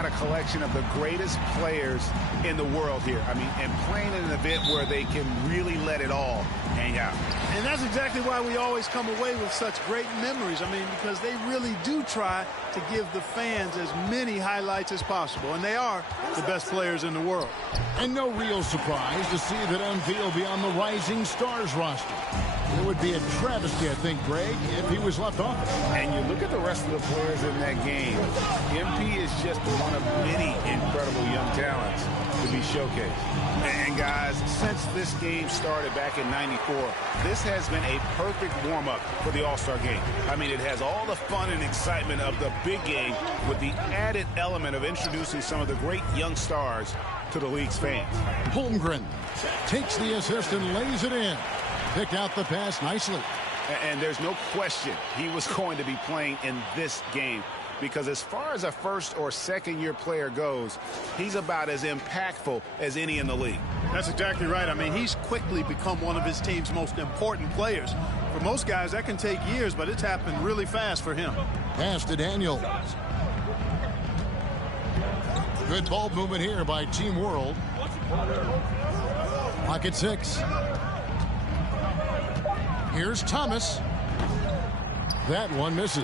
got a collection of the greatest players in the world here. I mean, and playing in an event where they can really let it all hang out. And that's exactly why we always come away with such great memories. I mean, because they really do try to give the fans as many highlights as possible. And they are the best players in the world. And no real surprise to see that MP will be on the Rising Stars roster. It would be a travesty, I think, Greg, if he was left off. And you look at the rest of the players in that game. MP is just one of many incredible young talents to be showcased. And guys, since this game started back in '94, this has been a perfect warm-up for the All-Star game. I mean, it has all the fun and excitement of the big game with the added element of introducing some of the great young stars to the league's fans. Holmgren takes the assist and lays it in. Picked out the pass nicely. And there's no question he was going to be playing in this game, because as far as a first or second year player goes, he's about as impactful as any in the league. That's exactly right. I mean, he's quickly become one of his team's most important players. For most guys, that can take years, but it's happened really fast for him. Pass to Daniel. Good ball movement here by Team World. Pocket 6. Here's Thomas. That one misses.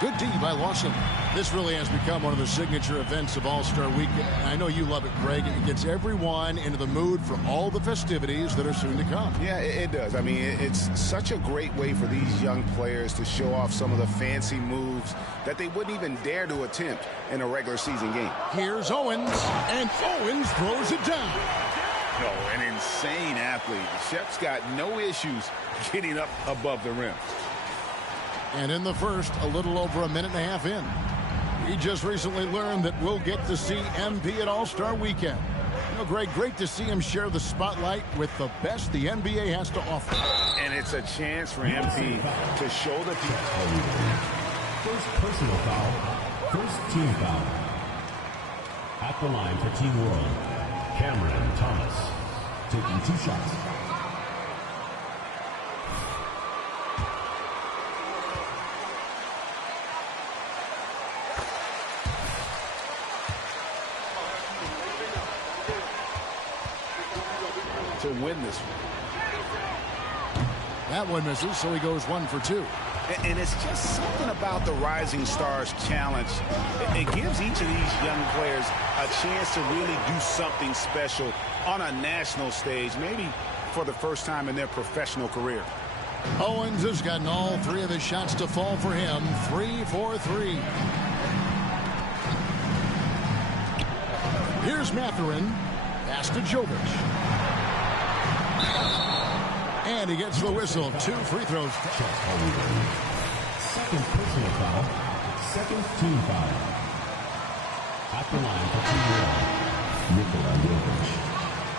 Good D by Lawson. This really has become one of the signature events of All-Star Weekend. I know you love it, Greg. It gets everyone into the mood for all the festivities that are soon to come. Yeah, it does. I mean, it's such a great way for these young players to show off some of the fancy moves that they wouldn't even dare to attempt in a regular season game. Here's Owens, and Owens throws it down. No, an insane athlete. Shep's got no issues getting up above the rim. And in the first, a little over a minute and a half in. We just recently learned that we'll get to see MP at All-Star Weekend. You know, Greg, great to see him share the spotlight with the best the NBA has to offer. And it's a chance for MP to show the people. First personal foul, first team foul. At the line for Team World, Cameron Thomas, taking 2 shots. To win this one. That one misses, so he goes 1 for 2. And it's just something about the Rising Stars Challenge. It gives each of these young players a chance to really do something special on a national stage, maybe for the first time in their professional career. Owens has gotten all 3 of his shots to fall for him. 3 for 3. Here's Mathurin. Pass to Jovic. And he gets the whistle. 2 free throws. Second personal foul, second team foul. At the line for Team World, Nikola Jovic.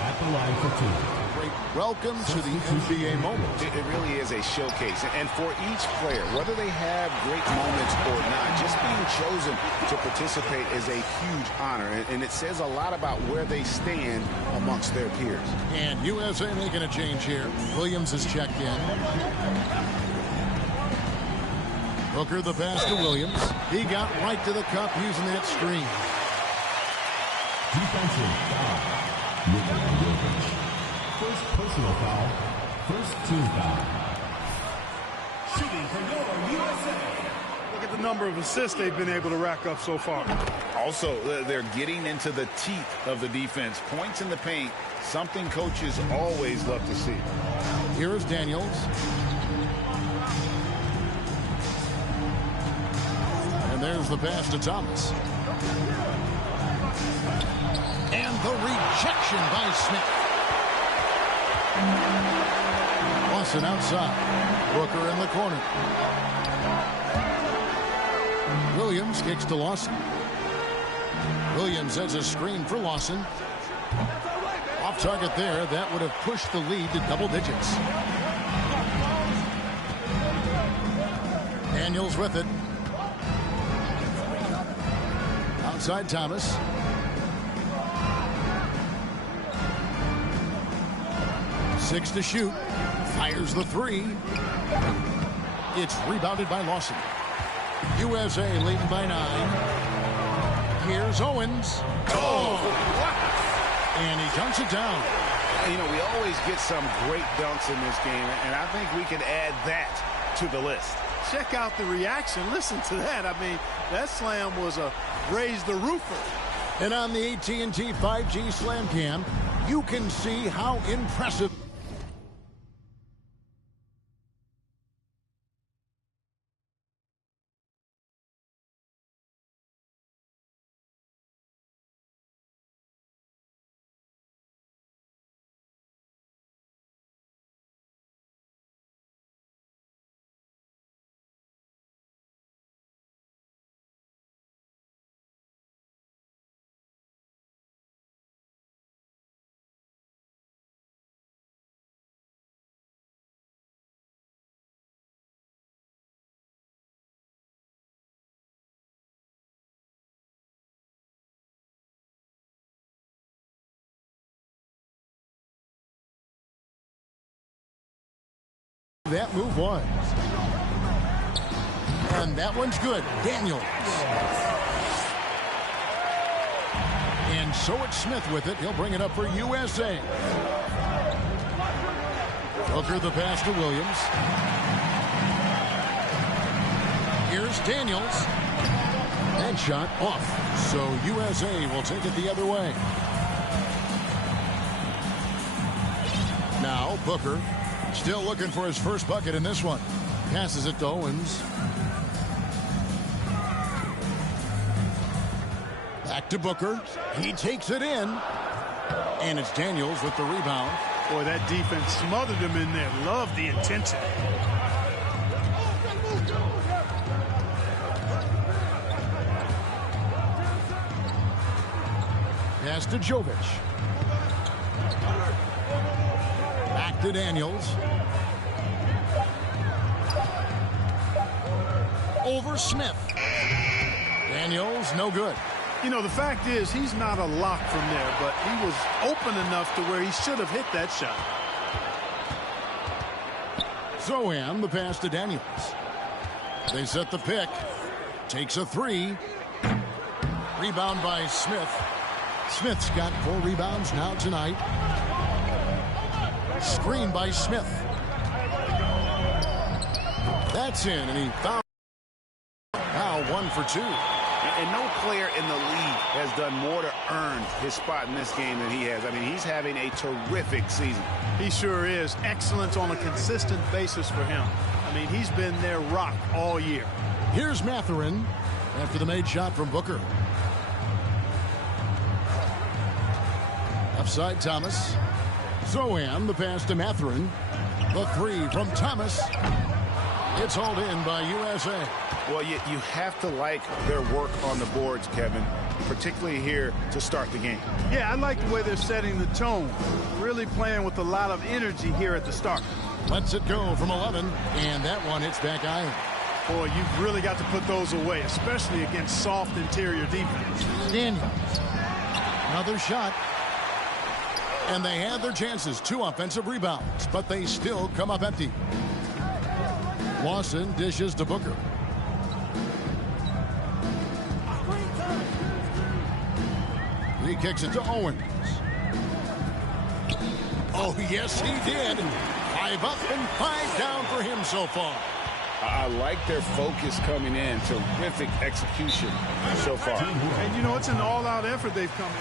At the line for 2. Great welcome to the NBA moment. It really is a showcase. And for each player, whether they have great moments or not, just being chosen to participate is a huge honor. And it says a lot about where they stand amongst their peers. And USA making a change here. Williams is checked in. Booker the pass to Williams. He got right to the cup using that screen. Defensive foul, Nikola Jovic. First personal foul, first team foul. Shooting for your USA. Look at the number of assists they've been able to rack up so far. Also, they're getting into the teeth of the defense. Points in the paint, something coaches always love to see. Here is Daniels. And there's the pass to Thomas. And the rejection by Smith. Lawson outside. Booker in the corner. Williams kicks to Lawson. Williams has a screen for Lawson. Off target there. That would have pushed the lead to double digits. Daniels with it. Outside Thomas. Six to shoot. Fires the 3. It's rebounded by Lawson. USA leading by 9. Here's Owens. Oh, what? And he dunks it down. You know, we always get some great dunks in this game, and I think we can add that to the list. Check out the reaction. Listen to that. I mean, that slam was a raise the roofer. And on the AT&T 5G Slam Cam, you can see how impressive. That move was. And that one's good. Daniels. And so it's Smith with it. He'll bring it up for USA. Booker the pass to Williams. Here's Daniels. That shot off. So USA will take it the other way. Now Booker. Still looking for his first bucket in this one. Passes it to Owens. Back to Booker. He takes it in. And it's Daniels with the rebound. Boy, that defense smothered him in there. Love the intensity. Pass to Jovic. Back to Daniels. Over Smith. Daniels, no good. You know, the fact is, he's not a lock from there, but he was open enough to where he should have hit that shot. Zohan, the pass to Daniels. They set the pick. Takes a three. Rebound by Smith. Smith's got 4 rebounds now tonight. Screen by Smith. That's in, and he found. Now 1 for 2. And no player in the league has done more to earn his spot in this game than he has. I mean, he's having a terrific season. He sure is. Excellence on a consistent basis for him. I mean, he's been their rock all year. Here's Mathurin after the made shot from Booker. Upside Thomas. Zohan, the pass to Mathurin. The three from Thomas. It's hauled in by USA. Well, you have to like their work on the boards, Kevin, particularly here to start the game. Yeah, I like the way they're setting the tone. Really playing with a lot of energy here at the start. Lets it go from 11, and that one hits back iron. Boy, you've really got to put those away, especially against soft interior defense. Daniels. Another shot. And they had their chances. 2 offensive rebounds, but they still come up empty. Lawson dishes to Booker. He kicks it to Owens. Oh, yes, he did. 5 up and 5 down for him so far. I like their focus coming in. Terrific execution so far. And, you know, it's an all-out effort they've come in.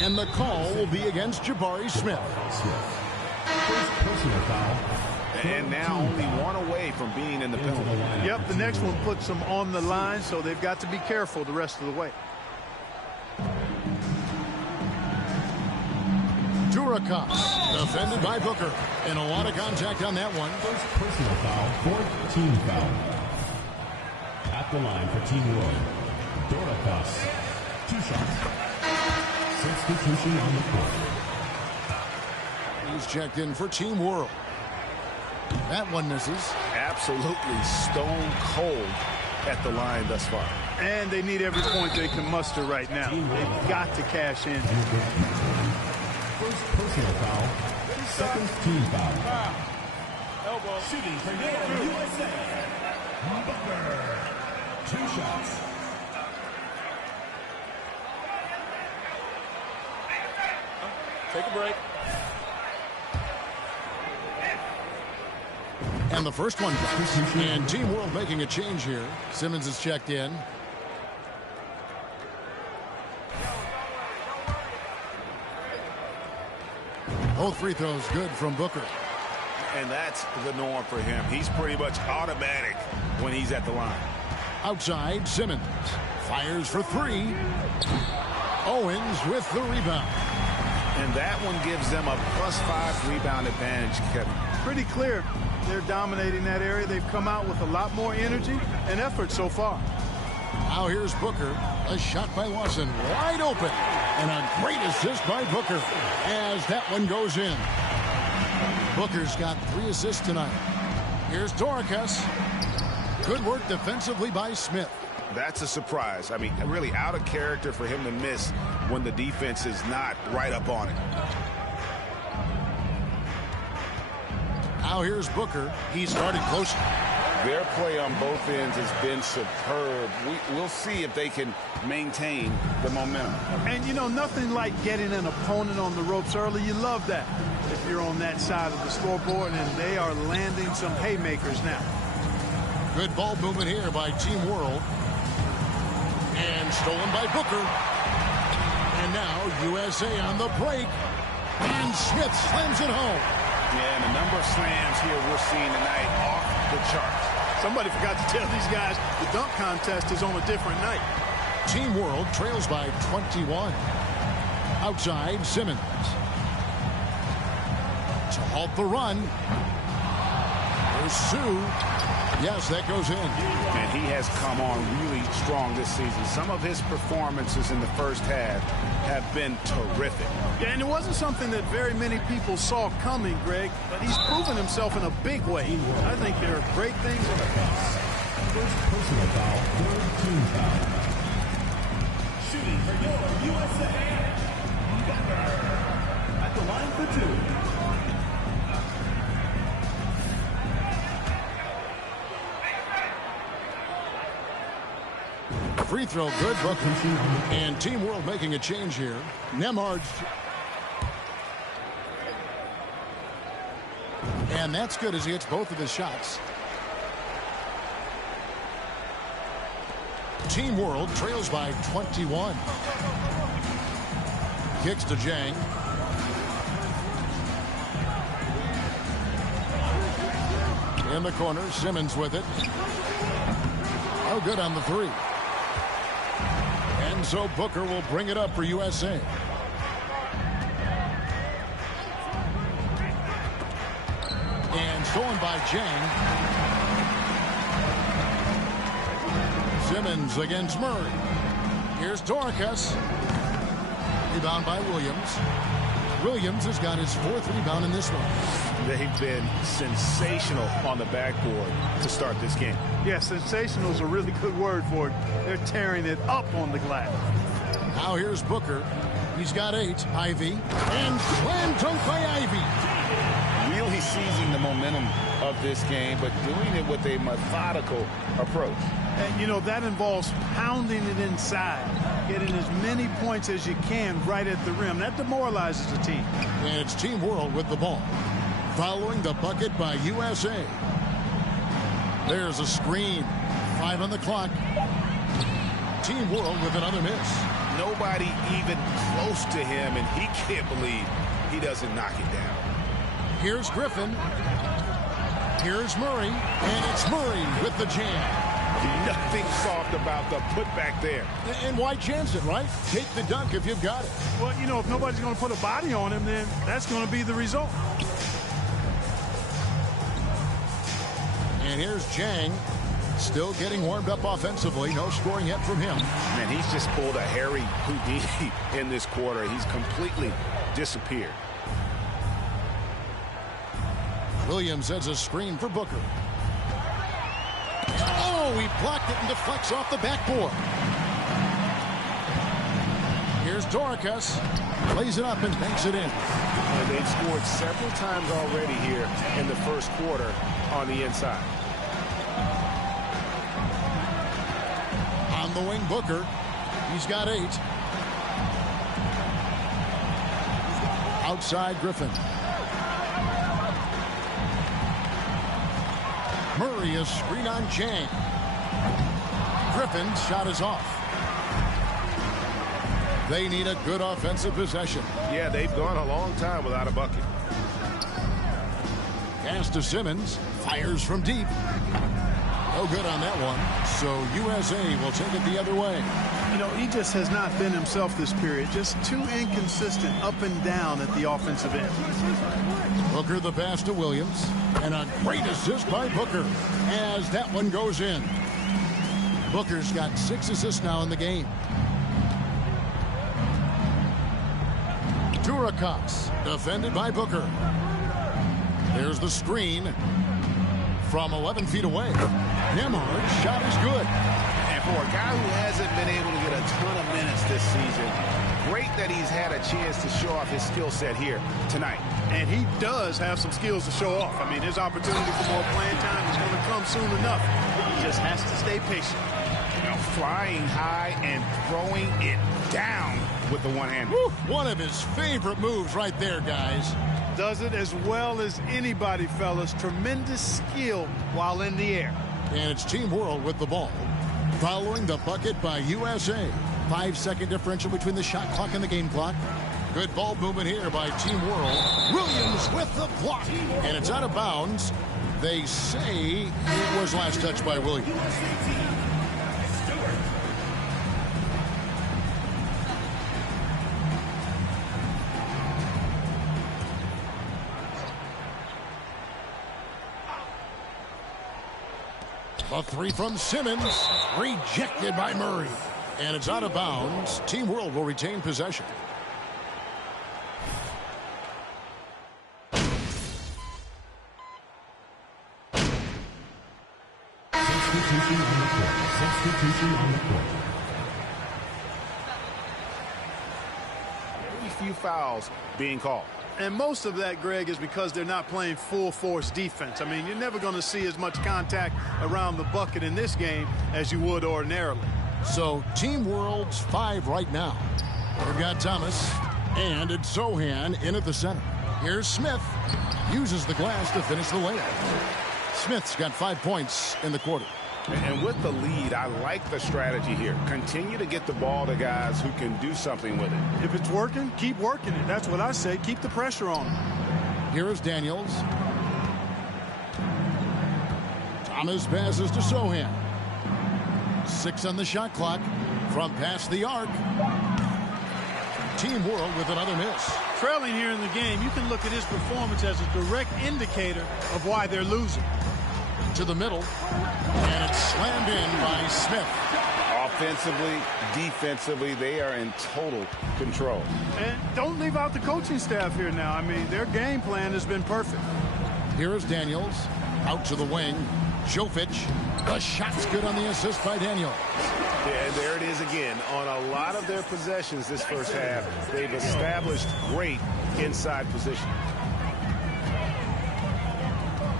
And the call will be against Jabari Smith. First personal foul. And now only one away from being in the penalty. Yep, the next one puts them on the line, so they've got to be careful the rest of the way. Durakas, defended by Booker. And a lot of contact on that one. First personal foul, fourth team foul. At the line for Team World, Durakas, 2 shots. Substitution on the court. He's checked in for Team World. That one misses. Absolutely stone cold at the line thus far. And they need every point they can muster right now. They've got to cash in. First personal foul, second team foul. Elbow. Shooting for USA. Booker, 2 shots. Take a break. And the first one drops. And Team World making a change here. Simmons is checked in. Both free throws good from Booker. And that's the norm for him. He's pretty much automatic when he's at the line. Outside, Simmons fires for 3. Owens with the rebound. And that one gives them a +5 rebound advantage, Kevin. Pretty clear. They're dominating that area. They've come out with a lot more energy and effort so far. Now here's Booker. A shot by Lawson. Wide open. And a great assist by Booker as that one goes in. Booker's got 3 assists tonight. Here's Durakas. Good work defensively by Smith. That's a surprise. I mean, really out of character for him to miss when the defense is not right up on it. Now here's Booker. He started close. Their play on both ends has been superb. We'll see if they can maintain the momentum. And, you know, nothing like getting an opponent on the ropes early. You love that if you're on that side of the scoreboard, and they are landing some haymakers now. Good ball movement here by Team World. And stolen by Booker. And now USA on the break. And Smith slams it home. Yeah, and the number of slams here we're seeing tonight off the charts. Somebody forgot to tell these guys the dunk contest is on a different night. Team World trails by 21. Outside, Simmons. To halt the run. There's Sue. Yes, that goes in. And he has come on really strong this season. Some of his performances in the first half have been terrific. Yeah, and it wasn't something that very many people saw coming, Greg, but he's proven himself in a big way. I think there are great things in it. First personal foul, third team foul. Shooting for your USA. Booker at the line for 2. Free throw good, Booker. And Team World making a change here. Nemhard's. And that's good as he hits both of his shots. Team World trails by 21. Kicks to Jang. In the corner, Simmons with it. Oh, good on the 3. And so Booker will bring it up for USA. And stolen by Jang. Simmons against Murray. Here's Durakas. Rebound by Williams. Williams has got his 4th rebound in this one. They've been sensational on the backboard to start this game. Yeah, sensational is a really good word for it. They're tearing it up on the glass. Now here's Booker. He's got 8. Ivy. And slam dunk by Ivy. Really seizing the momentum of this game, but doing it with a methodical approach. And, you know, that involves pounding it inside, getting as many points as you can right at the rim. That demoralizes the team. And it's Team World with the ball. Following the bucket by USA. There's a screen. 5 on the clock. Team World with another miss. Nobody even close to him, and he can't believe he doesn't knock it down. Here's Griffin. Here's Murray, and it's Murray with the jam. Nothing soft about the putback there. And why chance it, right? Take the dunk if you've got it. Well, you know, if nobody's going to put a body on him, then that's going to be the result. And here's Jang, still getting warmed up offensively. No scoring yet from him. Man, he's just pulled a Harry Houdini in this quarter. He's completely disappeared. Williams has a screen for Booker. Oh, he blocked it and deflects off the backboard. Here's Doricus. Plays it up and banks it in. And they've scored several times already here in the first quarter on the inside. On the wing, Booker. He's got 8. Outside, Griffin. Murray is screen on Jang. Griffin's shot is off. They need a good offensive possession. Yeah, they've gone a long time without a bucket. Pass to Simmons. Fires from deep. No good on that one. So USA will take it the other way. You know, he just has not been himself this period. Just too inconsistent up and down at the offensive end. Booker the pass to Williams. And a great assist by Booker as that one goes in. Booker's got 6 assists now in the game. Duracox defended by Booker. There's the screen from 11 feet away. Nemhard's shot is good. And for a guy who hasn't been able to get a ton of minutes this season, great that he's had a chance to show off his skill set here tonight. And he does have some skills to show off. I mean, his opportunity for more playing time is going to come soon enough. He just has to stay patient. You know, flying high and throwing it down with the one-hand. One of his favorite moves right there, guys. Does it as well as anybody, fellas. Tremendous skill while in the air. And it's Team World with the ball. Following the bucket by USA. 5-second differential between the shot clock and the game clock. Good ball movement here by Team World. Williams with the block. And it's out of bounds. They say it was last touched by Williams. A 3 from Simmons. Rejected by Murray. And it's out of bounds. Team World will retain possession. Substitution on the court. Very few fouls being called. And most of that, Greg, is because they're not playing full force defense. I mean, you're never going to see as much contact around the bucket in this game as you would ordinarily. So Team World's 5 right now. We've got Thomas and it's Zohan in at the center. Here's Smith. Uses the glass to finish the layup. Smith's got 5 points in the quarter. And with the lead, I like the strategy here. Continue to get the ball to guys who can do something with it. If it's working, keep working it. That's what I say. Keep the pressure on him. Here is Daniels. Thomas passes to Zohan. 6 on the shot clock from past the arc. Team World with another miss. Trailing here in the game, you can look at his performance as a direct indicator of why they're losing. To the middle, and it's slammed in by Smith. Offensively, defensively, they are in total control. And don't leave out the coaching staff here now. I mean, their game plan has been perfect. Here is Daniels. Out to the wing. Jovic. The shot's good on the assist by Daniels. Yeah, and there it is again. On a lot of their possessions this first half, they've established great inside position.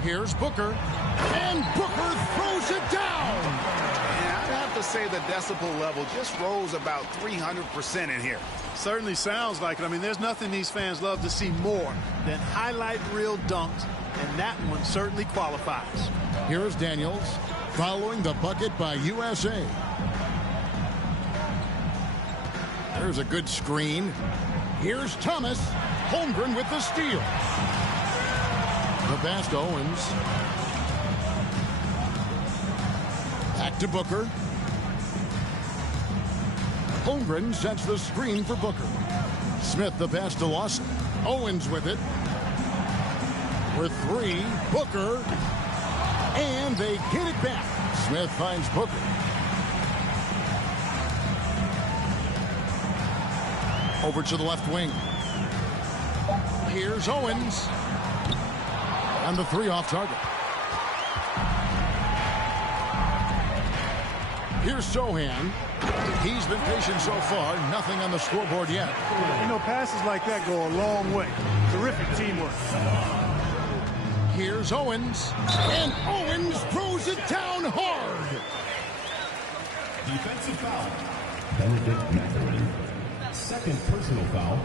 Here's Booker. And Booker throws it down. And I'd have to say the decibel level just rose about 300% in here. Certainly sounds like it. I mean, there's nothing these fans love to see more than highlight reel dunks, and that one certainly qualifies. Here's Daniels following the bucket by USA. There's a good screen. Here's Thomas. Holmgren with the steal. The pass to Owens. To Booker. Holmgren sets the screen for Booker. Smith the pass to Lawson. Owens with it. For three, Booker. And they get it back. Smith finds Booker. Over to the left wing. Here's Owens. And the three off target. Here's Sohan. He's been patient so far. Nothing on the scoreboard yet. You know, passes like that go a long way. Terrific teamwork. Here's Owens. And Owens throws it down hard. Defensive foul. Benedict Mathurin. Second personal foul.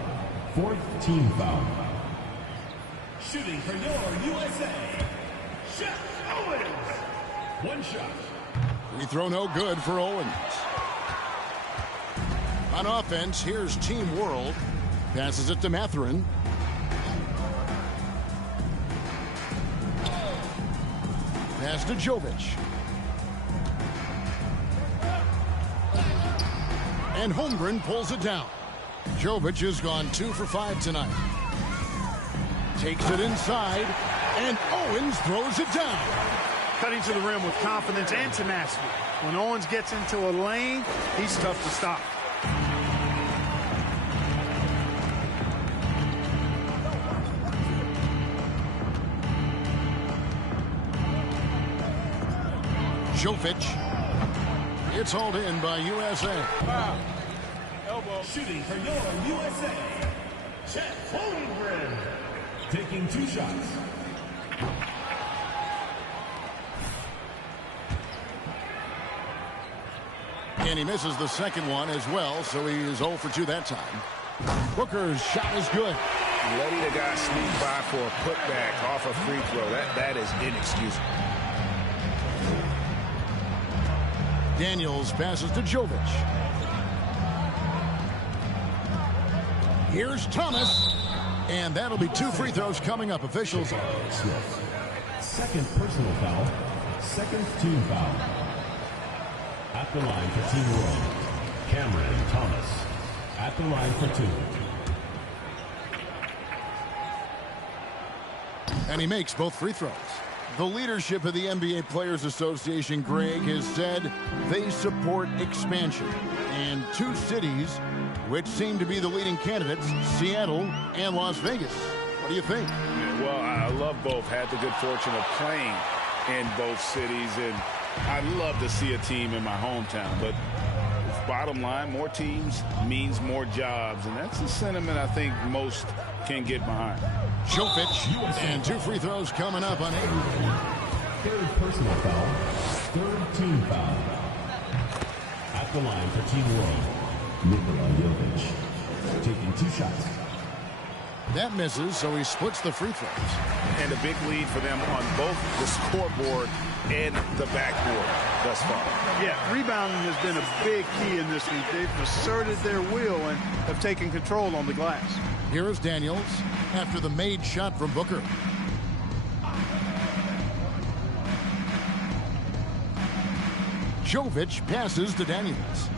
Fourth team foul. Shooting for your USA. Jeff Owens. One shot. Free throw no good for Owens. On offense, here's Team World. Passes it to Mathurin. Pass to Jovic. And Holmgren pulls it down. Jovic has gone 2 for 5 tonight. Takes it inside, and Owens throws it down. Cutting to the rim with confidence and tenacity. When Owens gets into a lane, he's tough to stop. Jovic. It's hauled in by USA. Foul. Elbow. Shooting for your USA. Chet Holmgren. Taking 2 shots. And he misses the second one as well, so he is 0 for 2 that time. Booker's shot is good. Letting the guy sneak by for a putback off a free throw, that is inexcusable. Daniels passes to Jovic. Here's Thomas. And that'll be 2 free throws coming up. Officials. Second personal foul. Second team foul. At the line for Team World, Cameron Thomas. At the line for 2. And he makes both free throws. The leadership of the NBA Players Association, Greg, has said they support expansion. And 2 cities which seem to be the leading candidates, Seattle and Las Vegas. What do you think? Well, I love both. Had the good fortune of playing in both cities, and I'd love to see a team in my hometown. But bottom line, more teams means more jobs, and that's a sentiment I think most can get behind. Jovic, and 2 free throws coming up on 8. Third personal foul. Third team foul. At the line for Team World, Nikola Jovic. Taking 2 shots. That misses, so he splits the free throws. And a big lead for them on both the scoreboard and the backboard thus far. Yeah, rebounding has been a big key in this league. They've asserted their will and have taken control on the glass. Here is Daniels after the made shot from Booker. Jovic passes to Daniels.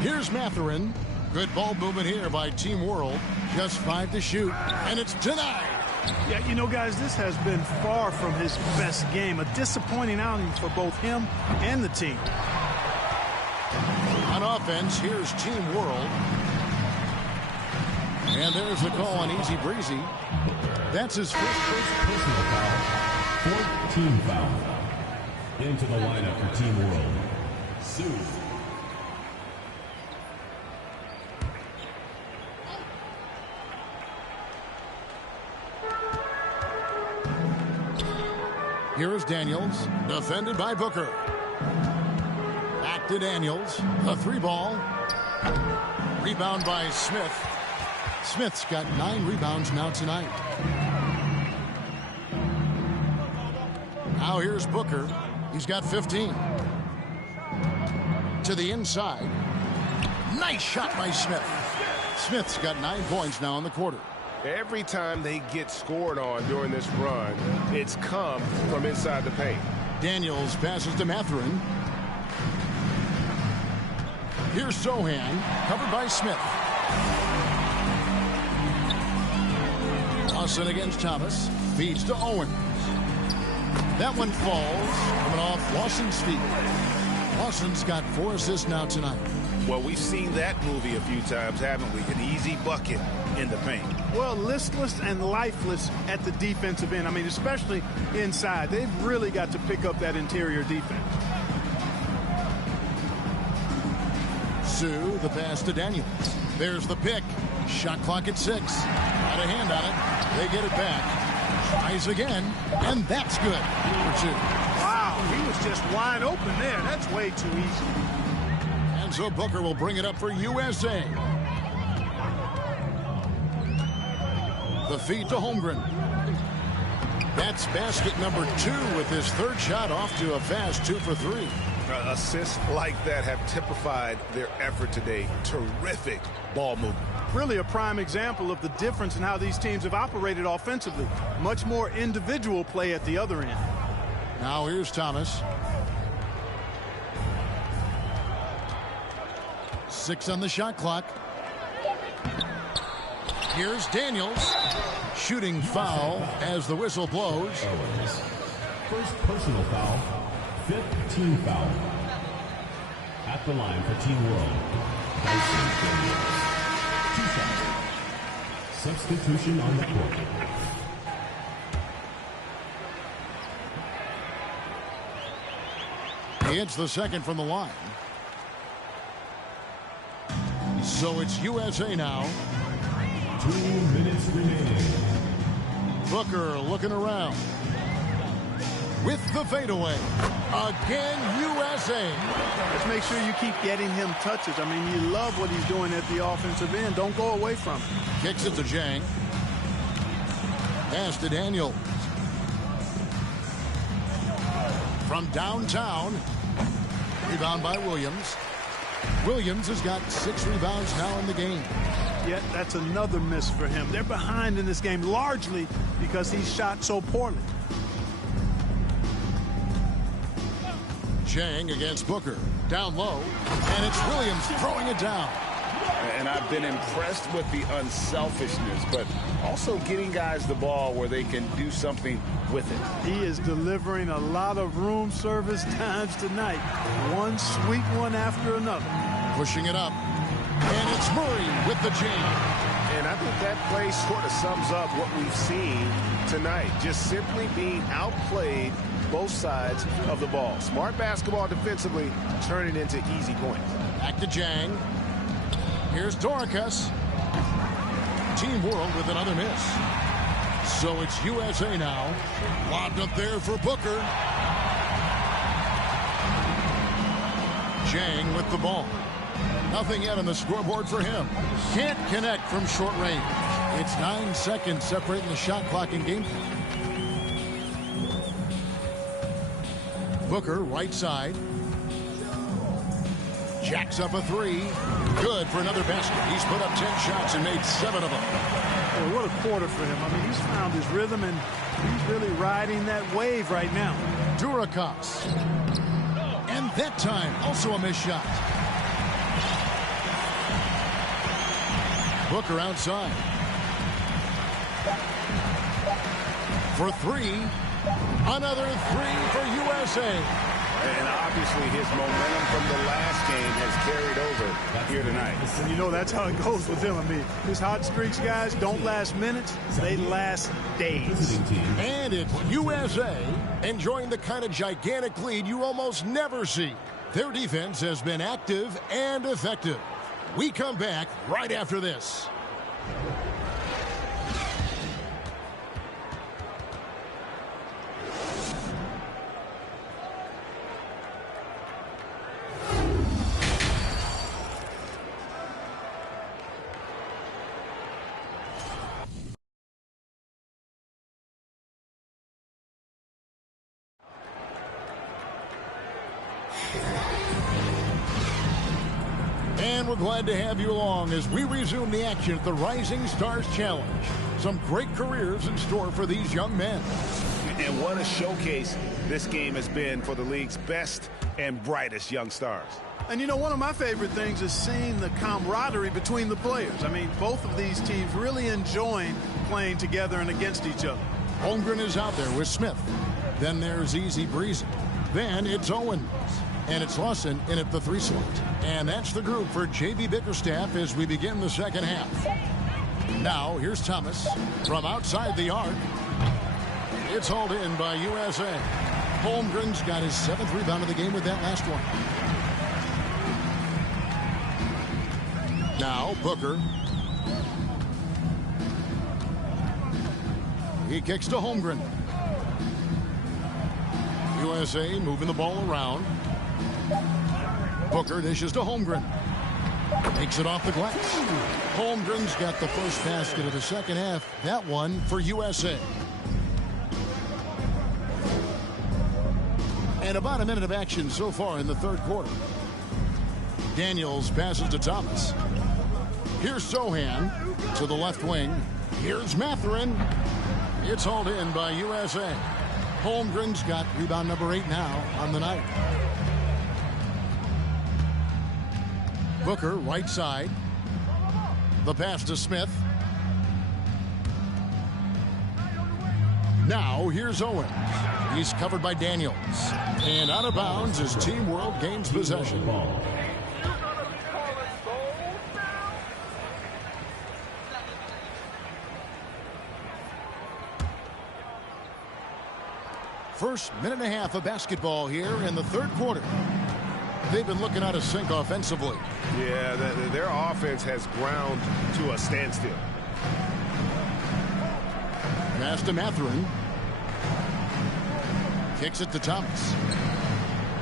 Here's Mathurin. Good ball movement here by Team World. Just 5 to shoot, and it's denied. Yeah, you know, guys, this has been far from his best game. A disappointing outing for both him and the team. On offense, here's Team World. And there's the call on Easy Breezy. That's his first personal foul. Fourth team foul. Into the lineup for Team World, Sue. Here is Daniels, defended by Booker. Back to Daniels, a 3-ball. Rebound by Smith. Smith's got 9 rebounds now tonight. Now here's Booker. He's got 15. To the inside. Nice shot by Smith. Smith's got 9 points now in the quarter. Every time they get scored on during this run, it's come from inside the paint. Daniels passes to Mathurin. Here's Sohan, covered by Smith. Lawson against Thomas. Feeds to Owens. That one falls, coming off Lawson's feet. Lawson's got 4 assists now tonight. Well, we've seen that movie a few times, haven't we? An easy bucket in the paint. Well, listless and lifeless at the defensive end. I mean, especially inside. They've really got to pick up that interior defense. Sue, the pass to Daniels. There's the pick. Shot clock at 6. Got a hand on it. They get it back. Tries again, and that's good for 2. Wow, he was just wide open there. That's way too easy. And so Booker will bring it up for USA. The feed to Holmgren. That's basket number 2 with his 3rd shot off to a fast 2 for 3. Assists like that have typified their effort today. Terrific ball movement. Really a prime example of the difference in how these teams have operated offensively. Much more individual play at the other end. Now here's Thomas. 6 on the shot clock. Here's Daniels. Shooting foul as the whistle blows. First personal foul. 5th team foul. At the line for Team World, Dyson Daniels. 2 fouls. Substitution on the court. He hits the second from the line. So it's USA now. 2 minutes remaining. Booker looking around. With the fadeaway. Again, USA. Let's make sure you keep getting him touches. I mean, you love what he's doing at the offensive end. Don't go away from it. Kicks it to Jang. Pass to Daniels. From downtown. Rebound by Williams. Williams has got 6 rebounds now in the game. Yet that's another miss for him. They're behind in this game largely because he shot so poorly. Jang against Booker. Down low. And it's Williams throwing it down. And I've been impressed with the unselfishness, but also getting guys the ball where they can do something with it. He is delivering a lot of room service times tonight. One sweet one after another. Pushing it up. And it's Murray with the jam. And I think that play sort of sums up what we've seen tonight. Just simply being outplayed both sides of the ball. Smart basketball defensively, turning into easy points. Back to Jang. Here's Dorcas. Team World with another miss. So it's USA now. Lobbed up there for Booker. Jang with the ball. Nothing yet on the scoreboard for him. Can't connect from short range. It's 9 seconds separating the shot clock and game. Booker, right side. Jacks up a 3. Good for another basket. He's put up 10 shots and made 7 of them. Boy, what a quarter for him. I mean, he's found his rhythm, and he's really riding that wave right now. Durakas. And that time, also a missed shot. Booker outside. For 3. Another 3 for USA. And obviously his momentum from the last game has carried over here tonight. And you know that's how it goes with him. I mean, his hot streaks, guys, don't last minutes. They last days. And it's USA enjoying the kind of gigantic lead you almost never see. Their defense has been active and effective. We come back right after this. And we're glad to have you along as we resume the action at the Rising Stars Challenge. Some great careers in store for these young men. And what a showcase this game has been for the league's best and brightest young stars. And, you know, one of my favorite things is seeing the camaraderie between the players. I mean, both of these teams really enjoying playing together and against each other. Holmgren is out there with Smith. Then there's Easy Breezy. Then it's Owens. And it's Lawson in at the 3 slot. And that's the group for J.B. Bickerstaff as we begin the second half. Now, here's Thomas from outside the arc. It's hauled in by USA. Holmgren's got his 7th rebound of the game with that last one. Now, Booker. He kicks to Holmgren. USA moving the ball around. Booker dishes to Holmgren. Takes it off the glass. Holmgren's got the first basket of the second half. That one for USA. And about a minute of action so far in the third quarter. Daniels passes to Thomas. Here's Sohan to the left wing. Here's Mathurin. It's hauled in by USA. Holmgren's got rebound number 8 now on the night. Booker, right side. The pass to Smith. Now, here's Owens. He's covered by Daniels. And out of bounds as Team World gains possession. First minute and a half of basketball here in the third quarter. They've been looking out of sync offensively. Yeah, their offense has ground to a standstill. Pass to Mathurin. Kicks it to Thomas.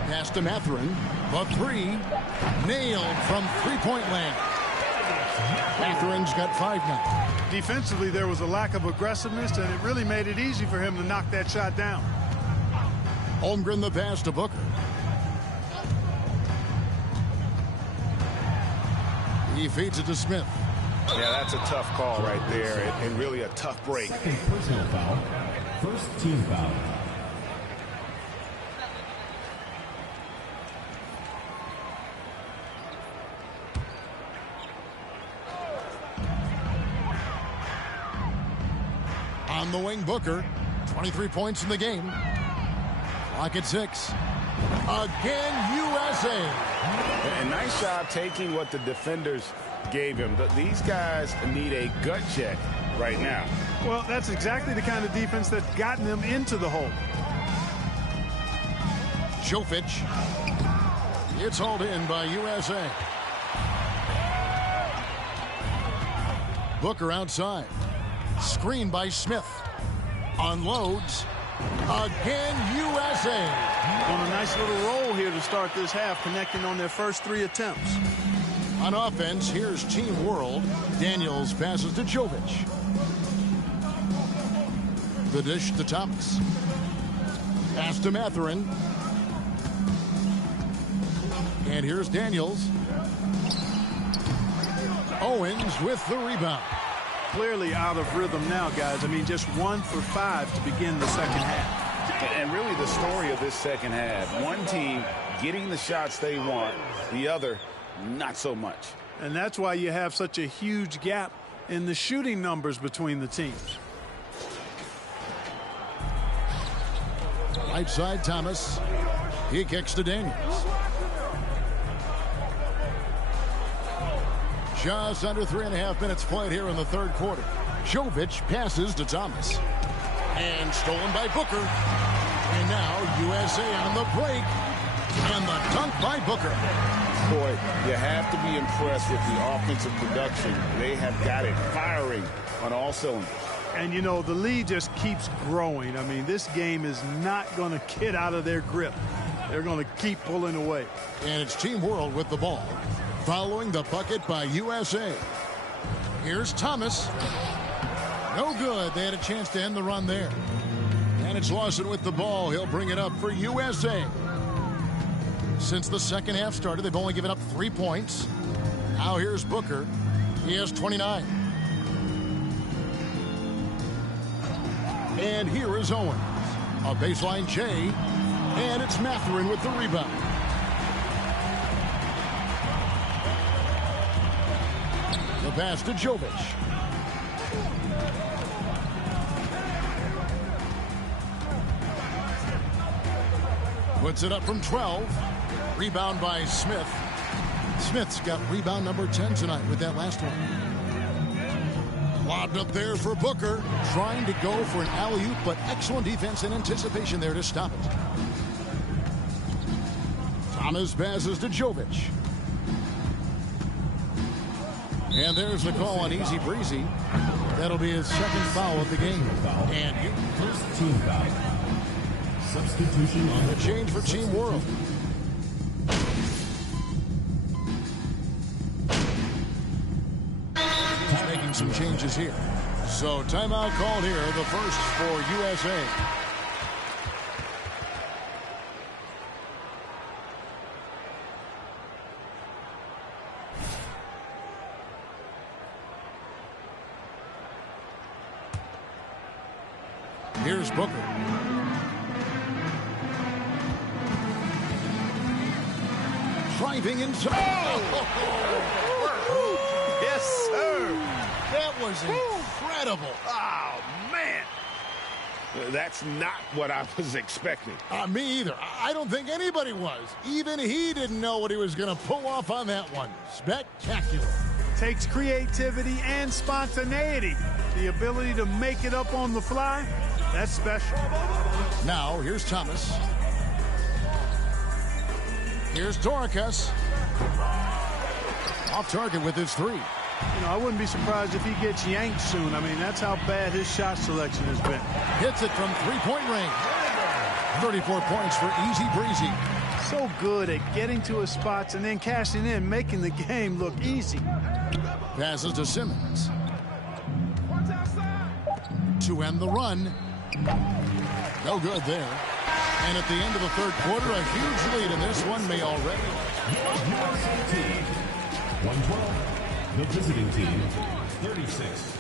Pass to Mathurin. The 3. Nailed from three-point land. Mathurin's got 5 now. Defensively, there was a lack of aggressiveness, and it really made it easy for him to knock that shot down. Holmgren the pass to Booker. He feeds it to Smith. Yeah, that's a tough call right there, and really a tough break. Second personal foul. First team foul. On the wing, Booker. 23 points in the game. Clock at 6. Again, USA. And nice job taking what the defenders gave him. These guys need a gut check right now. Well, that's exactly the kind of defense that's gotten them into the hole. Jovic. It's hauled in by USA. Booker outside. Screen by Smith. Unloads. Again, USA. On a nice little roll here to start this half, connecting on their first 3 attempts. On offense, here's Team World. Daniels passes to Jovic. The dish to Thomas. Pass to Mathurin. And here's Daniels. Owens with the rebound. Clearly out of rhythm now, guys. I mean, just 1 for 5 to begin the second half. And really the story of this second half. One team getting the shots they want, the other not so much. And that's why you have such a huge gap in the shooting numbers between the teams. Right side, Thomas. He kicks to Daniels. Just under 3.5 minutes played here in the third quarter. Jovic passes to Thomas. And stolen by Booker. And now USA on the break. And the dunk by Booker. Boy, you have to be impressed with the offensive production. They have got it firing on all cylinders. And, you know, the lead just keeps growing. I mean, this game is not going to get out of their grip. They're going to keep pulling away. And it's Team World with the ball. Following the bucket by USA. Here's Thomas. No good. They had a chance to end the run there. And it's Lawson with the ball. He'll bring it up for USA. Since the second half started, they've only given up 3 points. Now here's Booker. He has 29. And here is Owens. A baseline J. And it's Mathurin with the rebound. pass to Jovic. Puts it up from 12. Rebound by Smith. Smith's got rebound number 10 tonight with that last one. Lobbed up there for Booker. Trying to go for an alley-oop, but excellent defense and anticipation there to stop it. Thomas passes to Jovic. And there's the call on Easy Breezy. That'll be his second foul of the game. And First team foul. Substitution on the change for Team World. Making some changes here. So timeout called here, the first for USA. Here's Booker. Driving inside. Yes, sir. That was incredible. Oh, man. That's not what I was expecting. Me either. I don't think anybody was. Even he didn't know what he was going to pull off on that one. Spectacular. Takes creativity and spontaneity. The ability to make it up on the fly, that's special. Now, here's Thomas. Here's Dorcas. Off target with his three. You know, I wouldn't be surprised if he gets yanked soon. I mean, that's how bad his shot selection has been. Hits it from three-point range. 34 points for Easy Breezy. So good at getting to his spots and then cashing in, making the game look easy. Passes to Simmons. To end the run. No good there. And at the end of the third quarter, a huge lead in this one may already. 112. The visiting team, 36.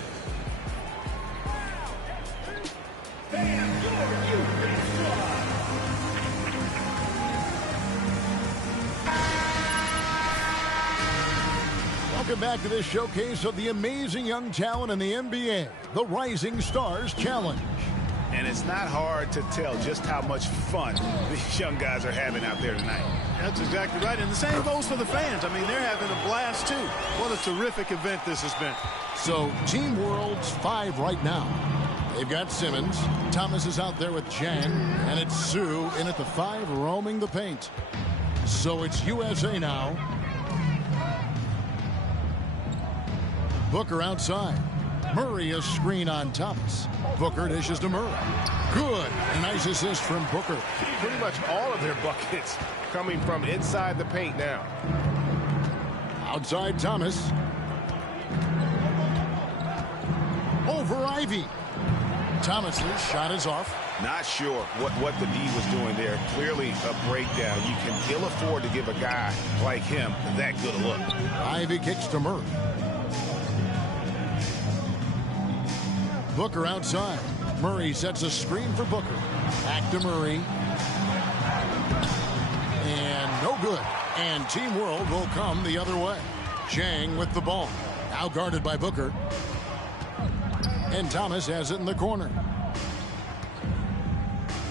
Welcome back to this showcase of the amazing young talent in the NBA, the Rising Stars Challenge. And it's not hard to tell just how much fun these young guys are having out there tonight. That's exactly right. And the same goes for the fans. I mean, they're having a blast, too. What a terrific event this has been. So, Team World's 5 right now. They've got Simmons. Thomas is out there with Jan. And it's Sue in at the 5, roaming the paint. So, it's USA now. Booker outside. Murray a screen on Thomas. Booker dishes to Murray. Good. A nice assist from Booker. Pretty much all of their buckets coming from inside the paint now. Outside Thomas. Over Ivy. Thomas's shot is off. Not sure what the D was doing there. Clearly a breakdown. You can ill afford to give a guy like him that good a look. Ivy kicks to Murray. Booker outside. Murray sets a screen for Booker. Back to Murray. And no good. And Team World will come the other way. Chang with the ball. Now guarded by Booker. And Thomas has it in the corner.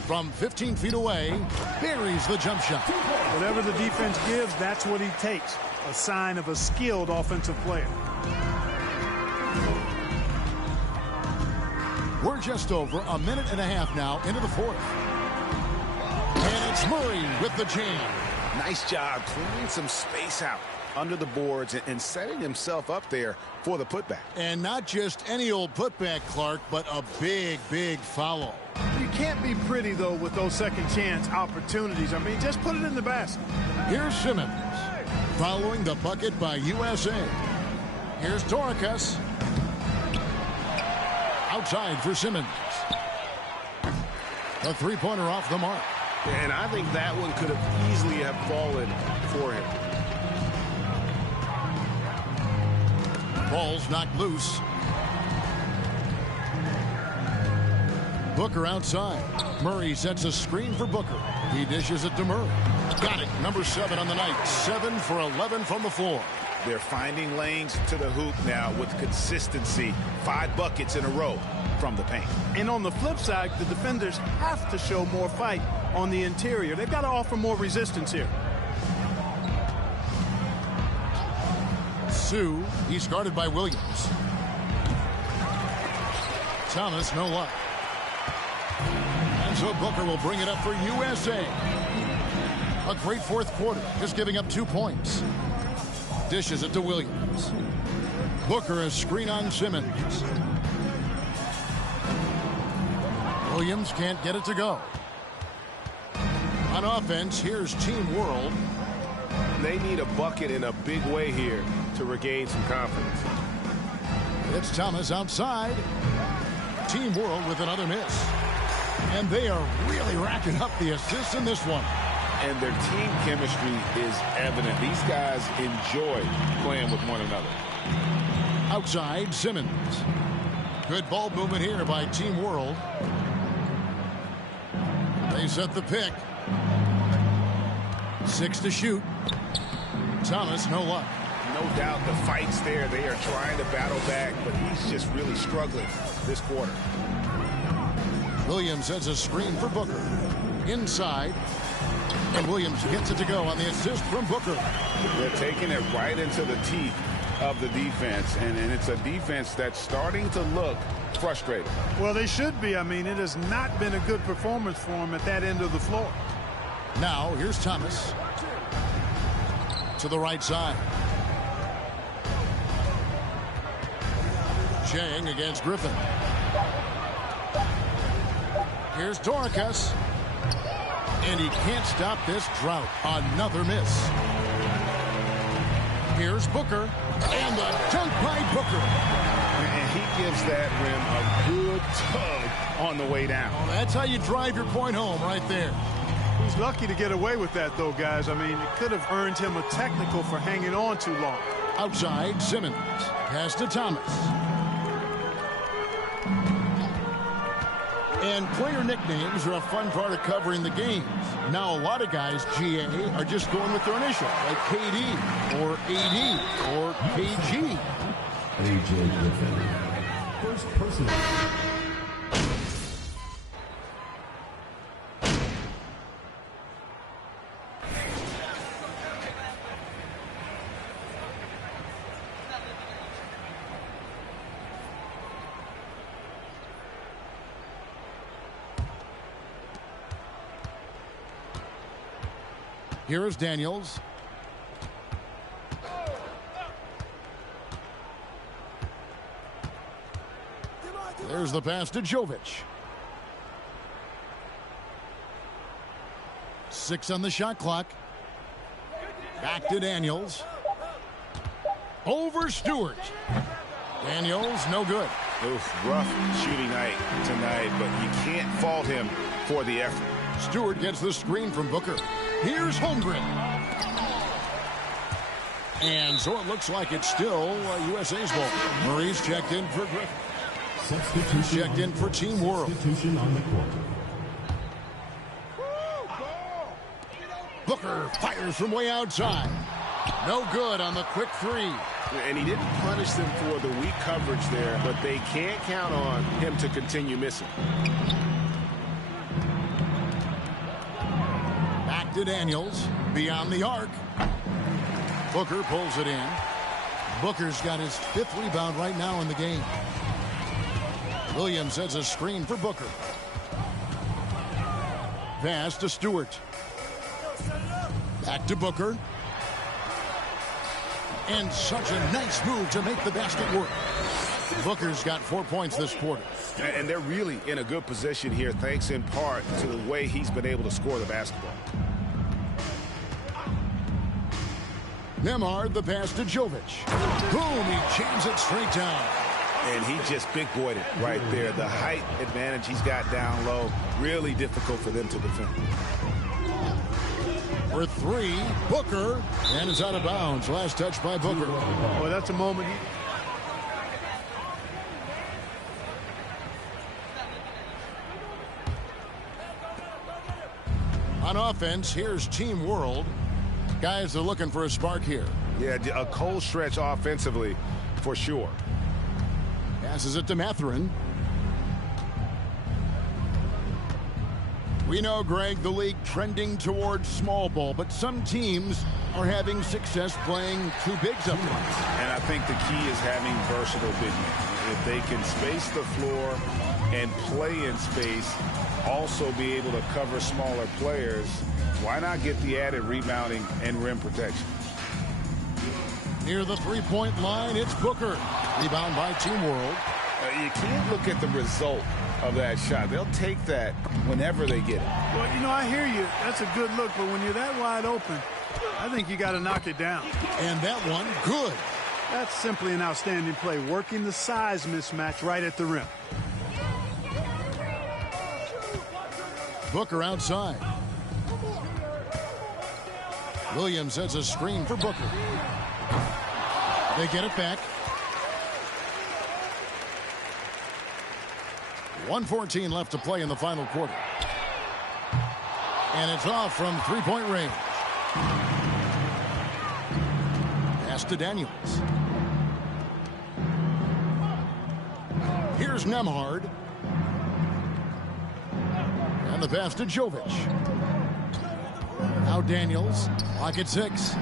From 15 feet away, buries the jump shot. Whatever the defense gives, that's what he takes. A sign of a skilled offensive player. We're just over a minute and a half now into the fourth. And it's Murray with the jam. Nice job clearing some space out under the boards and setting himself up there for the putback. And not just any old putback, Clark, but a big, big foul. You can't be pretty, though, with those second chance opportunities. I mean, just put it in the basket. Here's Simmons following the bucket by USA. Here's Dorcas. Outside for Simmons. A three-pointer off the mark. And I think that one could have easily have fallen for him. Ball's knocked loose. Booker outside. Murray sets a screen for Booker. He dishes it to Murray. Got it. Number 7 on the night. 7 for 11 from the floor. They're finding lanes to the hoop now with consistency. 5 buckets in a row from the paint. And on the flip side, the defenders have to show more fight on the interior. They've got to offer more resistance here. Sue, he's guarded by Williams. Thomas, no luck. And so Booker will bring it up for USA. A great fourth quarter, just giving up 2 points. Dishes it to Williams. Booker a screen on Simmons. Williams can't get it to go. On offense, here's Team World. They need a bucket in a big way here to regain some confidence. It's Thomas outside. Team World with another miss. And they are really racking up the assists in this one. And their team chemistry is evident. These guys enjoy playing with one another. Outside, Simmons. Good ball movement here by Team World. They set the pick. 6 to shoot. Thomas, no luck. No doubt the fight's there. They are trying to battle back, but he's just really struggling this quarter. Williams sets a screen for Booker. Inside. And Williams gets it to go on the assist from Booker. They're taking it right into the teeth of the defense, and it's a defense that's starting to look frustrated. Well, they should be. I mean, it has not been a good performance for them at that end of the floor. Now, here's Thomas. To the right side. Chang against Griffin. Here's Doricus. And he can't stop this drought. Another miss. Here's Booker. And the dunk by Booker. And he gives that rim a good tug on the way down. Well, that's how you drive your point home right there. He's lucky to get away with that, though, guys. I mean, it could have earned him a technical for hanging on too long. Outside, Simmons. Pass to Thomas. And player nicknames are a fun part of covering the games. Now, a lot of guys, GA, are just going with their initial, like KD, or AD, or KG. AJ Griffin. First personal. Here is Daniels. There's the pass to Jovic. 6 on the shot clock. Back to Daniels. Over Stewart. Daniels, no good. Oof, rough shooting night tonight, but you can't fault him for the effort. Stewart gets the screen from Booker. Here's Holmgren. And so it looks like it's still USA's ball. Murray's checked in for Griffin. Substitution. Checked in for Team World. Substitution on the court. Booker fires from way outside. No good on the quick 3. And he didn't punish them for the weak coverage there, but they can't count on him to continue missing. Back to Daniels. Beyond the arc. Booker pulls it in. Booker's got his 5th rebound right now in the game. Williams has a screen for Booker. Pass to Stewart. Back to Booker. And such a nice move to make the basket work. Booker's got 4 points this quarter. And they're really in a good position here, thanks in part to the way he's been able to score the basketball. Nemard, the pass to Jovic. Boom, he jams it straight down. And he just big-boyed it right there. The height advantage he's got down low, really difficult for them to defend. For 3, Booker, and it's out of bounds. Last touch by Booker. Well, that's a moment. On offense, here's Team World. Guys are looking for a spark here. Yeah, a cold stretch offensively for sure. Passes it to Mathurin. We know, Greg, the league trending towards small ball, but some teams are having success playing two bigs up front. And I think the key is having versatile big men. If they can space the floor and play in space, also be able to cover smaller players, why not get the added rebounding and rim protection? Near the three-point line, it's Booker. Rebound by Team World. You can't look at the result of that shot. They'll take that whenever they get it. Well, you know, I hear you. That's a good look, but when you're that wide open, I think you got to knock it down. And that one, good. That's simply an outstanding play, working the size mismatch right at the rim. Booker outside. Williams sets a screen for Booker. They get it back. 1:14 left to play in the final quarter. And it's off from three-point range. Pass to Daniels. Here's Nembhard. And the pass to Jovic. Now Daniels. Clock at 6.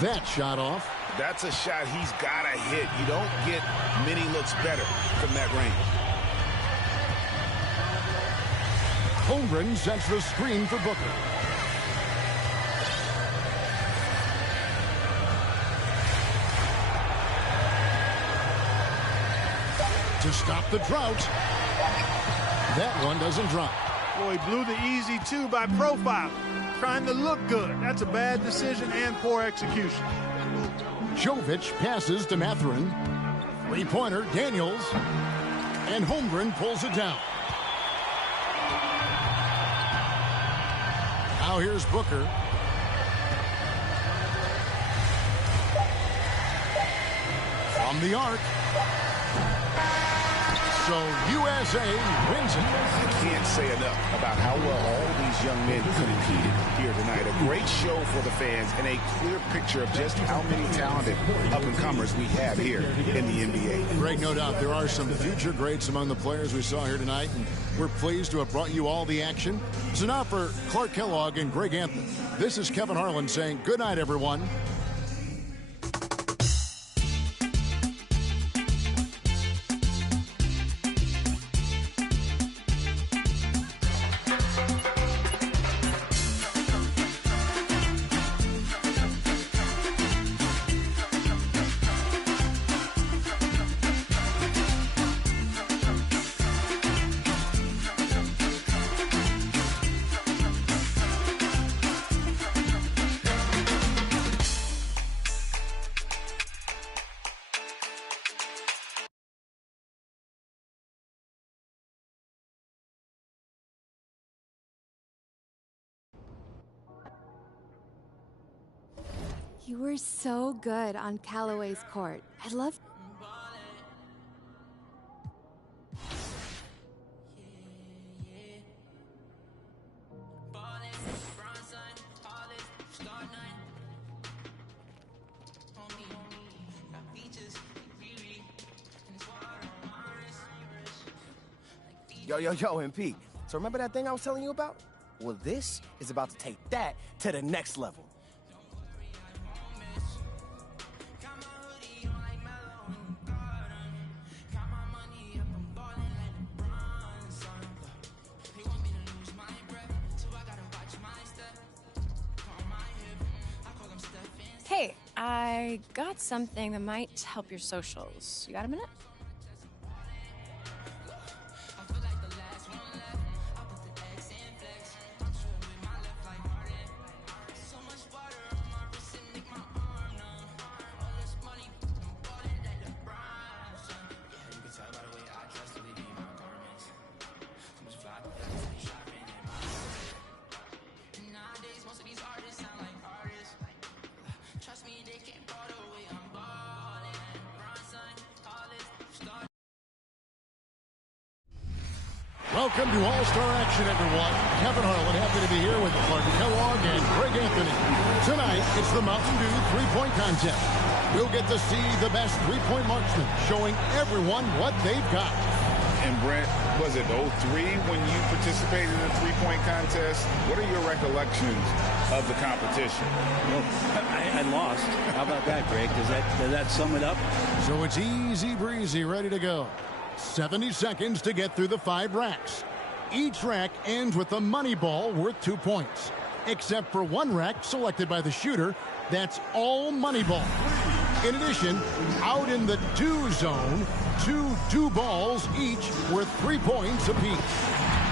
That shot off. That's a shot he's got to hit. You don't get many looks better from that range. Holmgren sets the screen for Booker. To stop the drought. That one doesn't drop. Boy, he blew the easy two by profile. Trying to look good. That's a bad decision and poor execution. Jovic passes to Mathurin. Three-pointer, Daniels. And Holmgren pulls it down. Now here's Booker. From the arc. So USA wins it. I can't say enough about how well all these young men competed here tonight. A great show for the fans and a clear picture of just how many talented up-and-comers we have here in the NBA. Greg, no doubt there are some future greats among the players we saw here tonight, and we're pleased to have brought you all the action. So now for Clark Kellogg and Greg Anthony, this is Kevin Harlan saying good night, everyone. You were so good on Callaway's court. I love... Yo, MP. So remember that thing I was telling you about? Well, this is about to take that to the next level. Hey, I got something that might help your socials. You got a minute? Welcome to All-Star action, everyone. Kevin Harlan, happy to be here with Mark Kellogg and Greg Anthony. Tonight, it's the Mountain Dew three-point contest. We'll get to see the best three-point marksmen, showing everyone what they've got. And Brent, was it 03 when you participated in the three-point contest? What are your recollections of the competition? Well, I lost. How about that, Greg? Does that sum it up? So it's easy breezy, ready to go. 70 seconds to get through the 5 racks. Each rack ends with a money ball worth 2 points. Except for one rack selected by the shooter, that's all money ball. In addition, out in the do zone, 2 do balls each worth 3 points apiece.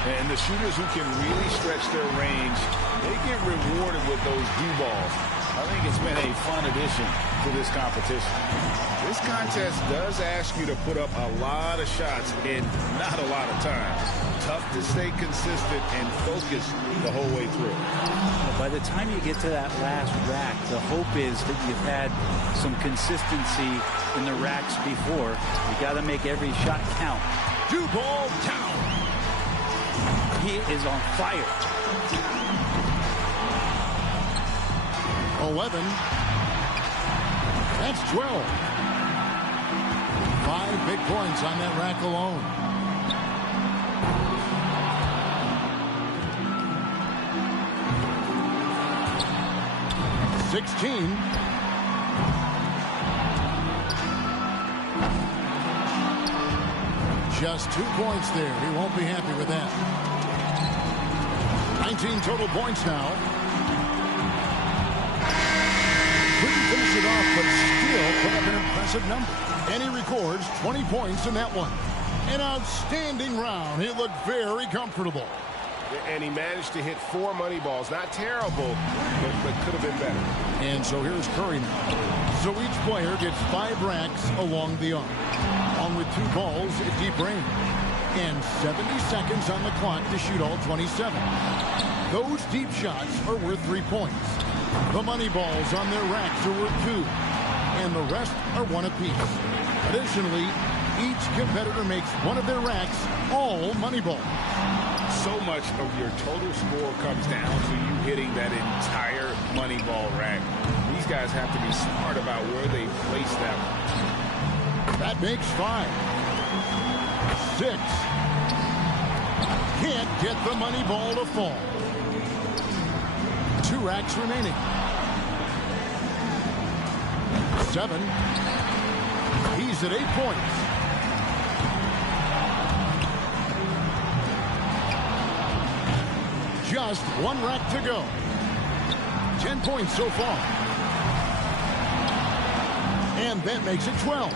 And the shooters who can really stretch their range, they get rewarded with those do balls. I think it's been a fun addition to this competition. This contest does ask you to put up a lot of shots in not a lot of time. Tough to stay consistent and focused the whole way through. By the time you get to that last rack, the hope is that you've had some consistency in the racks before. You got to make every shot count. Do ball down. He is on fire. 11. That's 12. 5 big points on that rack alone. Just 2 points there. He won't be happy with that. 19 total points now. Couldn't finish it off, but still put up an impressive number. And he records 20 points in that one. An outstanding round. He looked very comfortable. And he managed to hit 4 money balls. Not terrible, but could have been better. And so here's Curry now. So each player gets 5 racks along the arc. On with 2 balls at deep range. And 70 seconds on the clock to shoot all 27. Those deep shots are worth 3 points. The money balls on their racks are worth 2. And the rest are 1 apiece. Additionally, each competitor makes one of their racks all money balls. So much of your total score comes down to you hitting that entire money ball rack. These guys have to be smart about where they place them. That makes 5. 6. Can't get the money ball to fall. 2 racks remaining. 7. He's at 8 points. Just 1 rack to go. 10 points so far. And that makes it 12.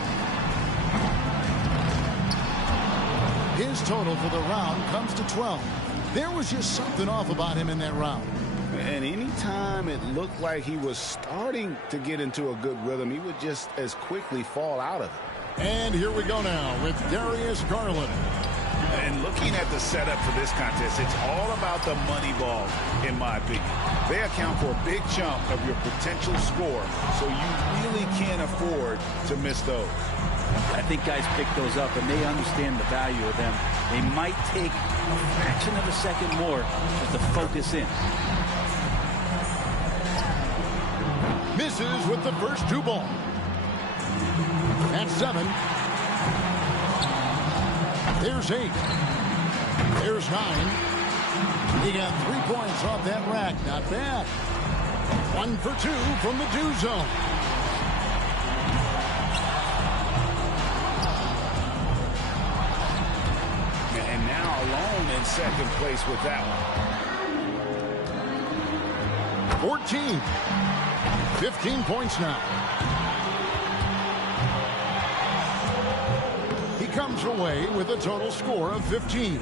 His total for the round comes to 12. There was just something off about him in that round. And anytime it looked like he was starting to get into a good rhythm, he would just as quickly fall out of it. And here we go now with Darius Garland. And looking at the setup for this contest, it's all about the money ball, in my opinion. They account for a big chunk of your potential score, so you really can't afford to miss those. I think guys pick those up, and they understand the value of them. They might take a fraction of a second more just to focus in. Misses with the first 2 ball. That's 7. There's 8. There's 9. He got 3 points off that rack. Not bad. 1 for 2 from the do zone. And now alone in second place with that one. 14. 15 points now. He comes away with a total score of 15.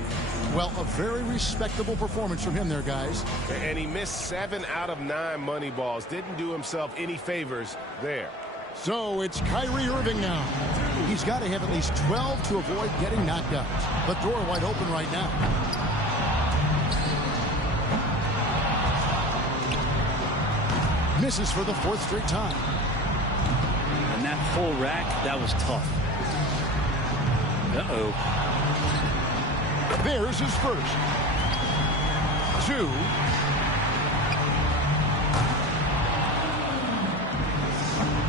Well, a very respectable performance from him there, guys. And he missed 7 out of 9 money balls. Didn't do himself any favors there. So it's Kyrie Irving now. He's got to have at least 12 to avoid getting knocked out. The door wide open right now. Misses for the 4th straight time. And that full rack, that was tough. Uh-oh. There's his first. 2.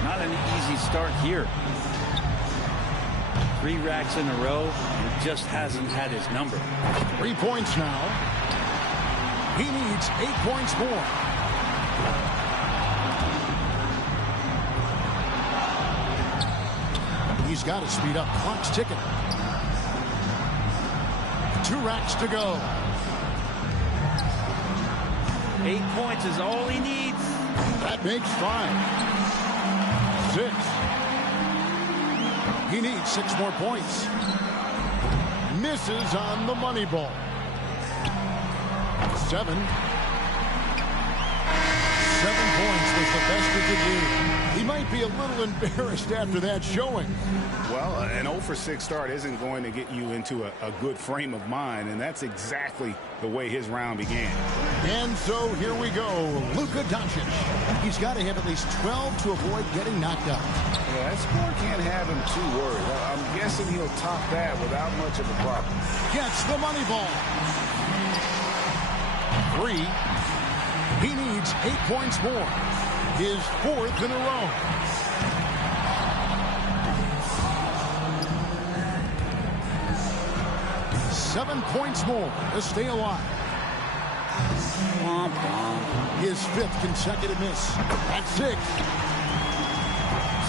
Not an easy start here. 3 racks in a row, and just hasn't had his number. 3 points now. He needs 8 points more. He's got to speed up. Clock's ticking. 2 racks to go. 8 points is all he needs. That makes 5. 6. He needs 6 more points. Misses on the money ball. 7. 7 points was the best he could do. He might be a little embarrassed after that showing. Well, an 0 for 6 start isn't going to get you into a good frame of mind, and that's exactly the way his round began. And so here we go. Luka Doncic. He's got to have at least 12 to avoid getting knocked out. Yeah, that score can't have him too worried. I'm guessing he'll top that without much of a problem. Gets the money ball. 3. He needs 8 points more. His 4th in a row. Seven points more to stay alive. His 5th consecutive miss. That's 6.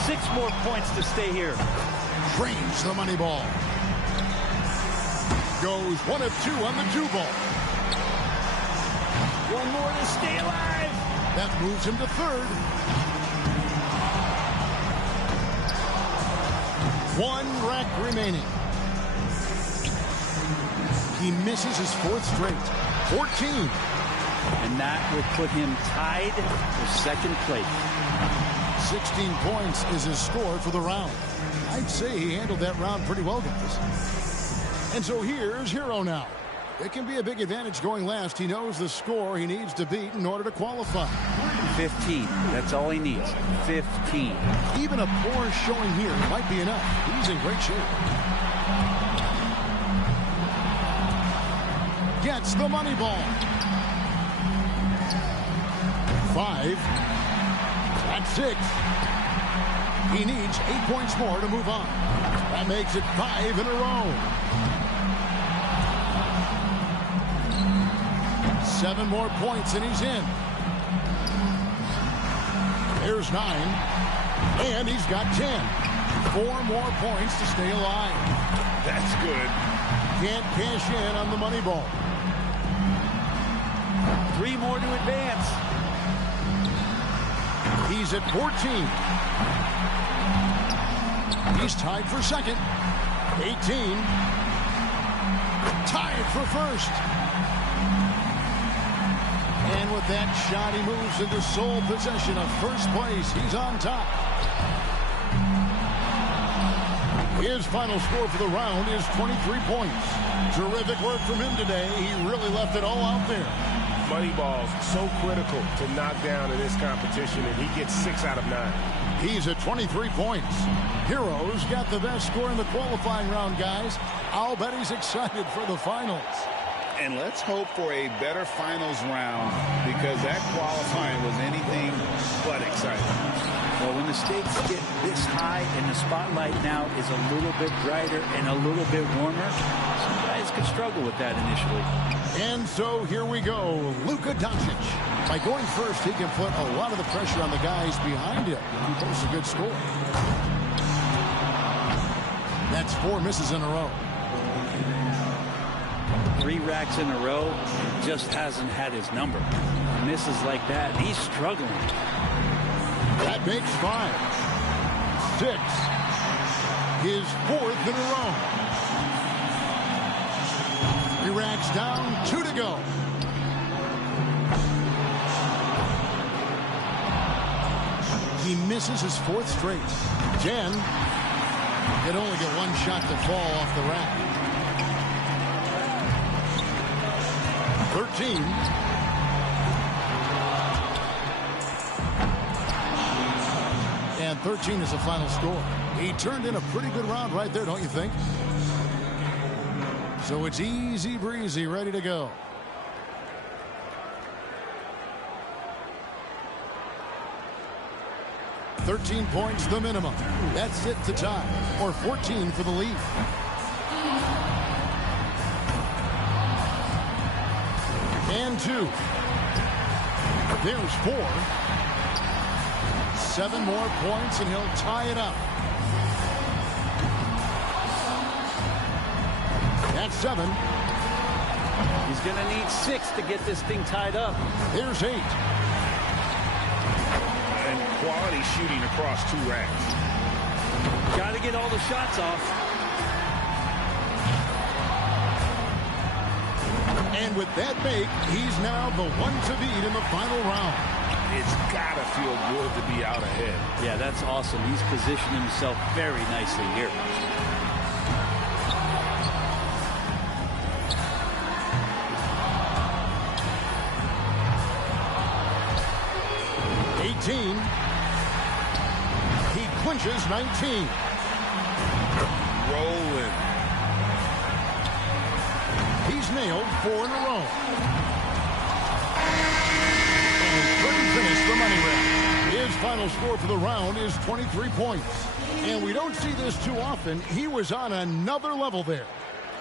6 more points to stay here. Drains the money ball. Goes 1 of 2 on the 2 ball. 1 more to stay alive. That moves him to 3rd. 1 rack remaining. He misses his 4th straight. 14. And that will put him tied for 2nd place. 16 points is his score for the round. I'd say he handled that round pretty well, guys. And so here's Hero now. It can be a big advantage going last. He knows the score he needs to beat in order to qualify. 15. That's all he needs. 15. Even a poor showing here might be enough. He's in great shape. Gets the money ball. 5. That's 6. He needs 8 points more to move on. That makes it 5 in a row. 7 more points and he's in. There's 9. And he's got 10. 4 more points to stay alive. That's good. Can't cash in on the money ball. 3 more to advance. He's at 14. He's tied for 2nd. 18. Tied for 1st. And with that shot, he moves into sole possession of 1st place. He's on top. His final score for the round is 23 points. Terrific work from him today. He really left it all out there. Money balls, so critical to knock down in this competition, and he gets 6 out of 9. He's at 23 points. Heroes got the best score in the qualifying round, guys. I'll bet he's excited for the finals. And let's hope for a better finals round, because that qualifying was anything but exciting. Well, when the stakes get this high and the spotlight now is a little bit brighter and a little bit warmer, some guys could struggle with that initially. And so here we go. Luka Doncic. By going first, he can put a lot of the pressure on the guys behind him. He posts a good score. That's 4 misses in a row. 3 racks in a row, just hasn't had his number. Misses like that, he's struggling. That makes 5. 6. His 4th in a row. 3 racks down, 2 to go. He misses his 4th straight. 10. Can only get 1 shot to fall off the rack. 13. And 13 is the final score. He turned in a pretty good round right there, don't you think? So it's easy breezy, ready to go. $13 points the minimum. That's it to tie, or 14 for the lead. And 2. There's 4. 7 more points and he'll tie it up. That's 7. He's going to need 6 to get this thing tied up. There's 8. And quality shooting across 2 racks. Got to get all the shots off. And with that make, he's now the one to beat in the final round. It's got to feel good to be out ahead. Yeah, that's awesome. He's positioned himself very nicely here. He clinches 19. Rolling. He's nailed 4 in a row. And he couldn't finish the money round. His final score for the round is 23 points. And we don't see this too often. He was on another level there.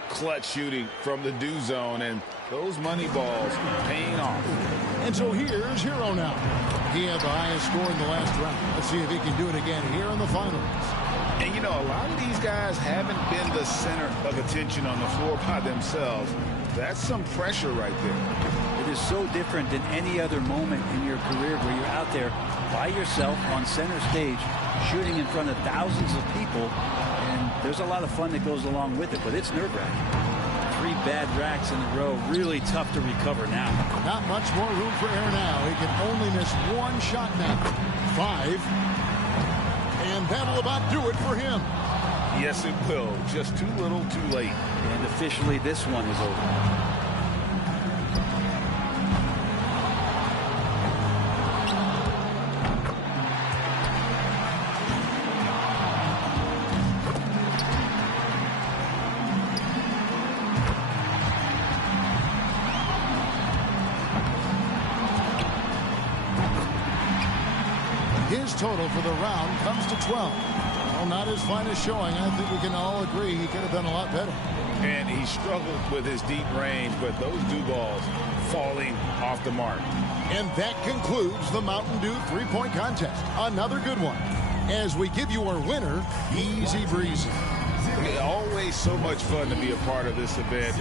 Clutch shooting from the do zone, and those money balls paying off. And so here's Hero now. He had the highest score in the last round. Let's see if he can do it again here in the finals. And, you know, a lot of these guys haven't been the center of attention on the floor by themselves. That's some pressure right there. It is so different than any other moment in your career where you're out there by yourself on center stage, shooting in front of thousands of people. And there's a lot of fun that goes along with it, but it's nerve-wracking. 3 bad racks in a row, really tough to recover now. Not much more room for error now. He can only miss 1 shot now. 5. And that'll about do it for him. Yes, it will. Just too little, too late. And officially, this one is over. His total for the round comes to 12. Well, not his finest showing. I think we can all agree he could have done a lot better. And he struggled with his deep range, but those dew balls falling off the mark. And that concludes the Mountain Dew 3-point contest. Another good one. As we give you our winner, Easy Breezy. Always so much fun to be a part of this event.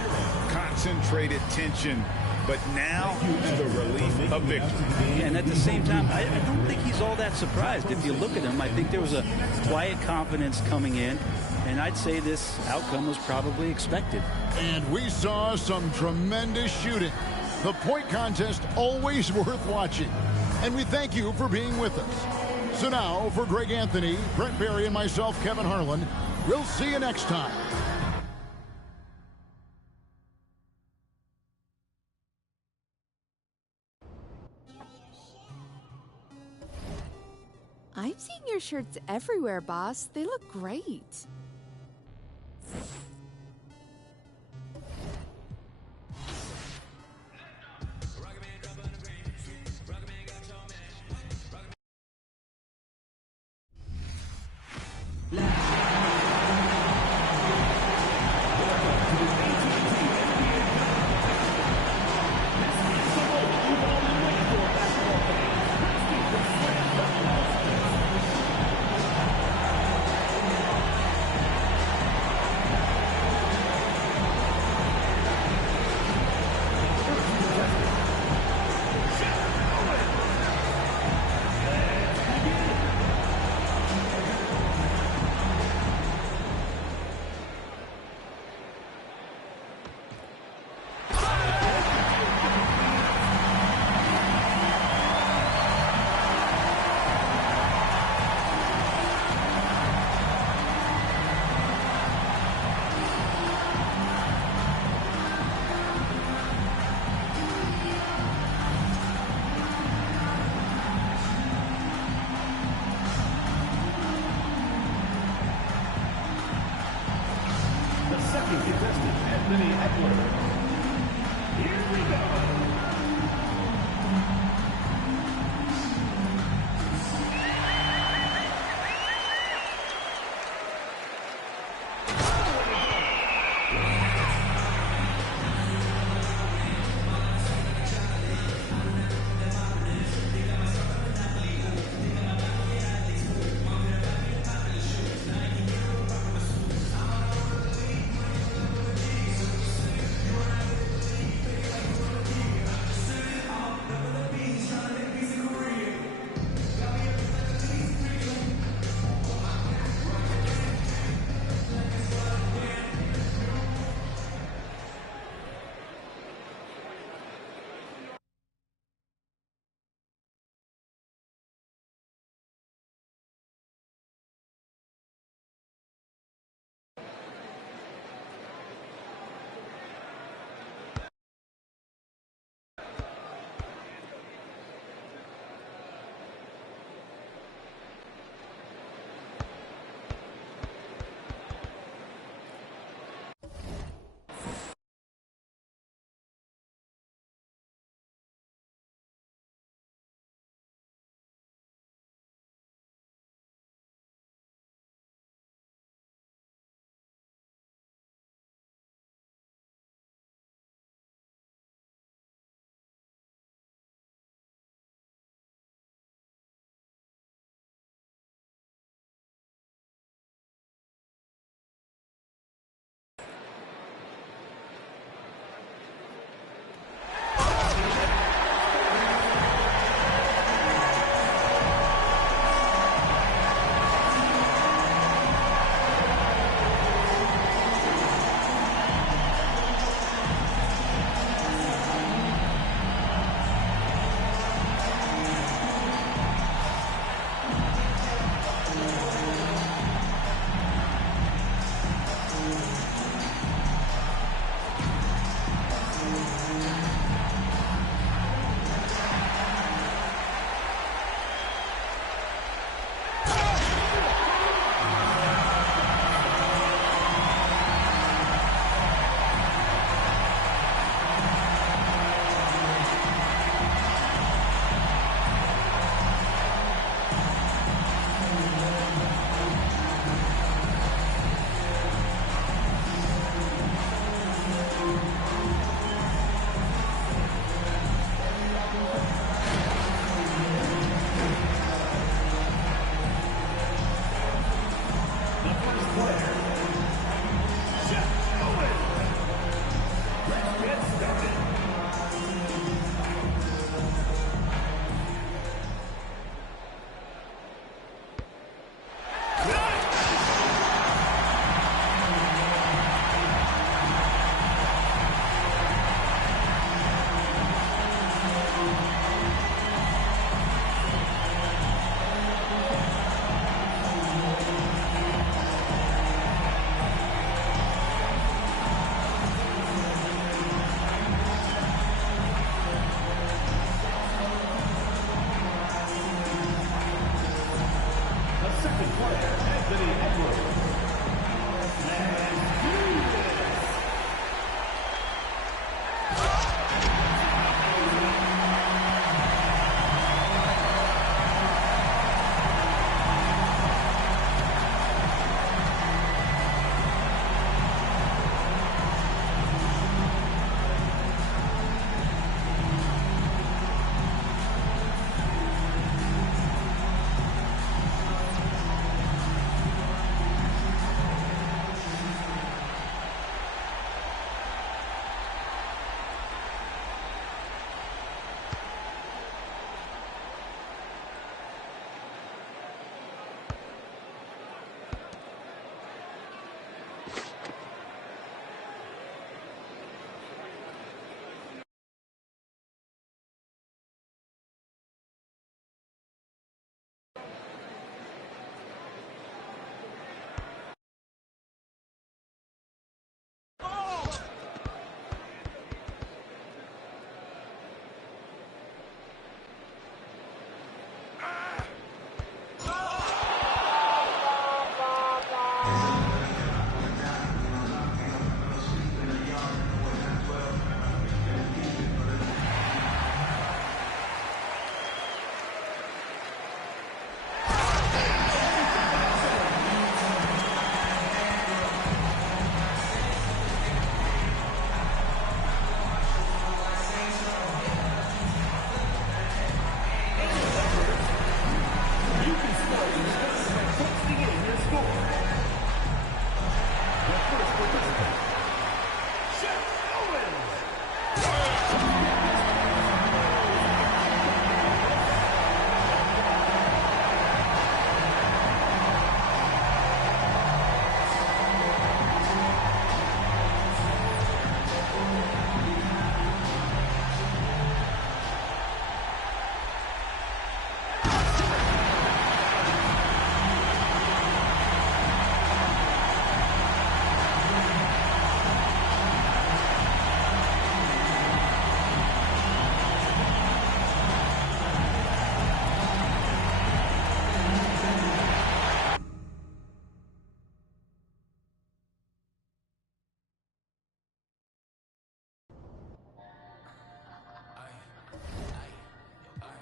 Concentrated tension, but now the relief of victory. And at the same time, I don't think he's all that surprised. If you look at him, I think there was a quiet confidence coming in, and I'd say this outcome was probably expected. And we saw some tremendous shooting. The point contest always worth watching. And we thank you for being with us. So now, for Greg Anthony, Brent Barry, and myself, Kevin Harlan, we'll see you next time. I've seen your shirts everywhere, boss. They look great. Anthony Edwards. Here we go.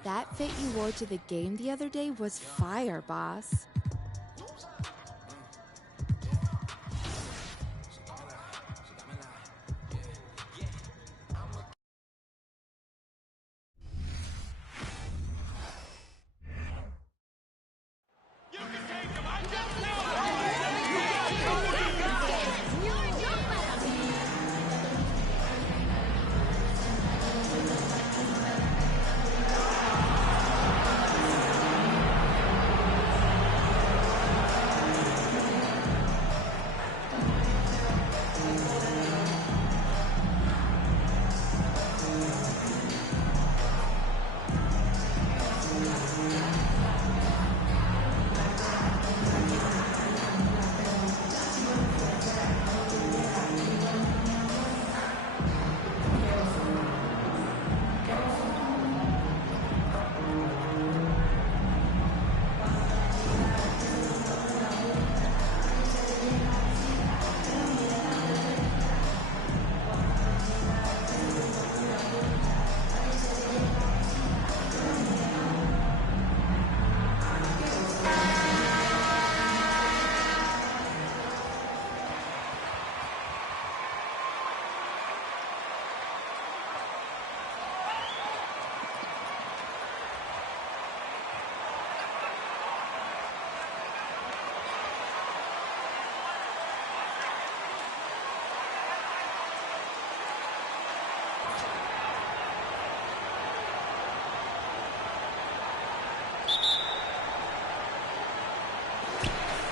That fit you wore to the game the other day was fire, boss.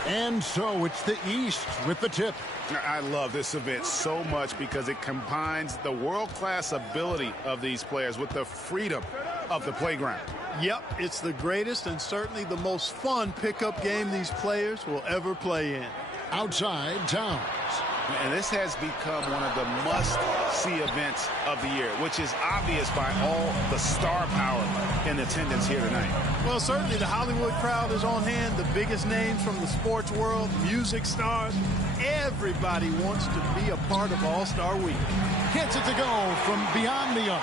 And so it's the East with the tip. I love this event so much because it combines the world-class ability of these players with the freedom of the playground. Yep, it's the greatest and certainly the most fun pickup game these players will ever play in. Outside Towns. And this has become one of the must-see events of the year, which is obvious by all the star power in attendance here tonight. Well, certainly the Hollywood crowd is on hand, the biggest names from the sports world, music stars. Everybody wants to be a part of All-Star Week. Gets it to go from beyond the arc.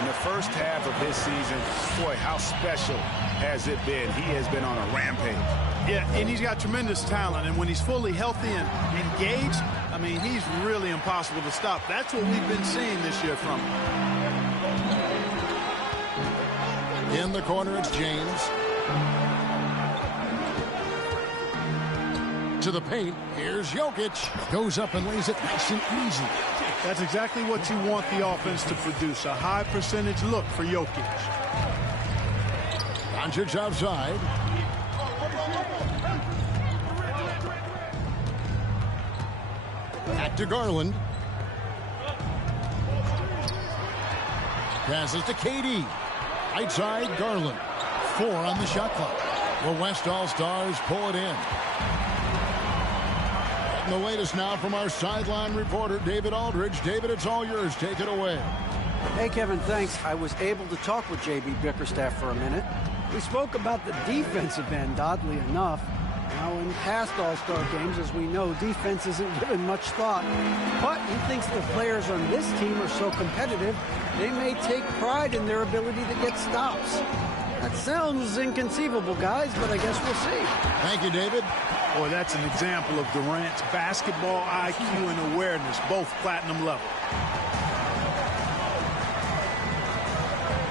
In the first half of this season, boy, how special has it been? He has been on a rampage. Yeah, and he's got tremendous talent, and when he's fully healthy and engaged, I mean, he's really impossible to stop. That's what we've been seeing this year from him. In the corner, it's James. To the paint, here's Jokic. Goes up and lays it nice and easy. That's exactly what you want the offense to produce, a high percentage look for Jokic. Doncic outside. Back to Garland. Passes to KD. Right side, Garland. 4 on the shot clock. The West All-Stars pull it in. And the latest now from our sideline reporter, David Aldridge. David, it's all yours. Take it away. Hey, Kevin, thanks. I was able to talk with J.B. Bickerstaff for a minute. We spoke about the defensive end, oddly enough. Now, in past All-Star games, as we know, defense isn't given much thought. But he thinks the players on this team are so competitive, they may take pride in their ability to get stops. That sounds inconceivable, guys, but I guess we'll see. Thank you, David. Boy, that's an example of Durant's basketball IQ and awareness, both platinum level.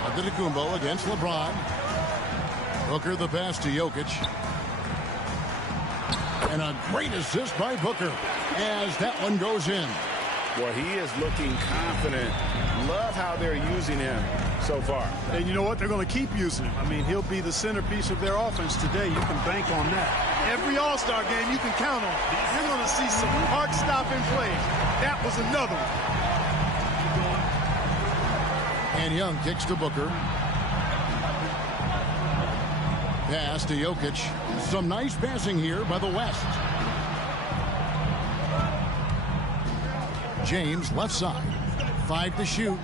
Antetokounmpo against LeBron. Booker the pass to Jokic. And a great assist by Booker as that one goes in. Boy, he is looking confident. Love how they're using him so far. And you know what? They're going to keep using him. I mean, he'll be the centerpiece of their offense today. You can bank on that. Every All-Star game, you can count on. You're going to see some heart-stopping plays. That was another one. And Young kicks to Booker. Pass to Jokic. Some nice passing here by the West. James left side. 5 to shoot.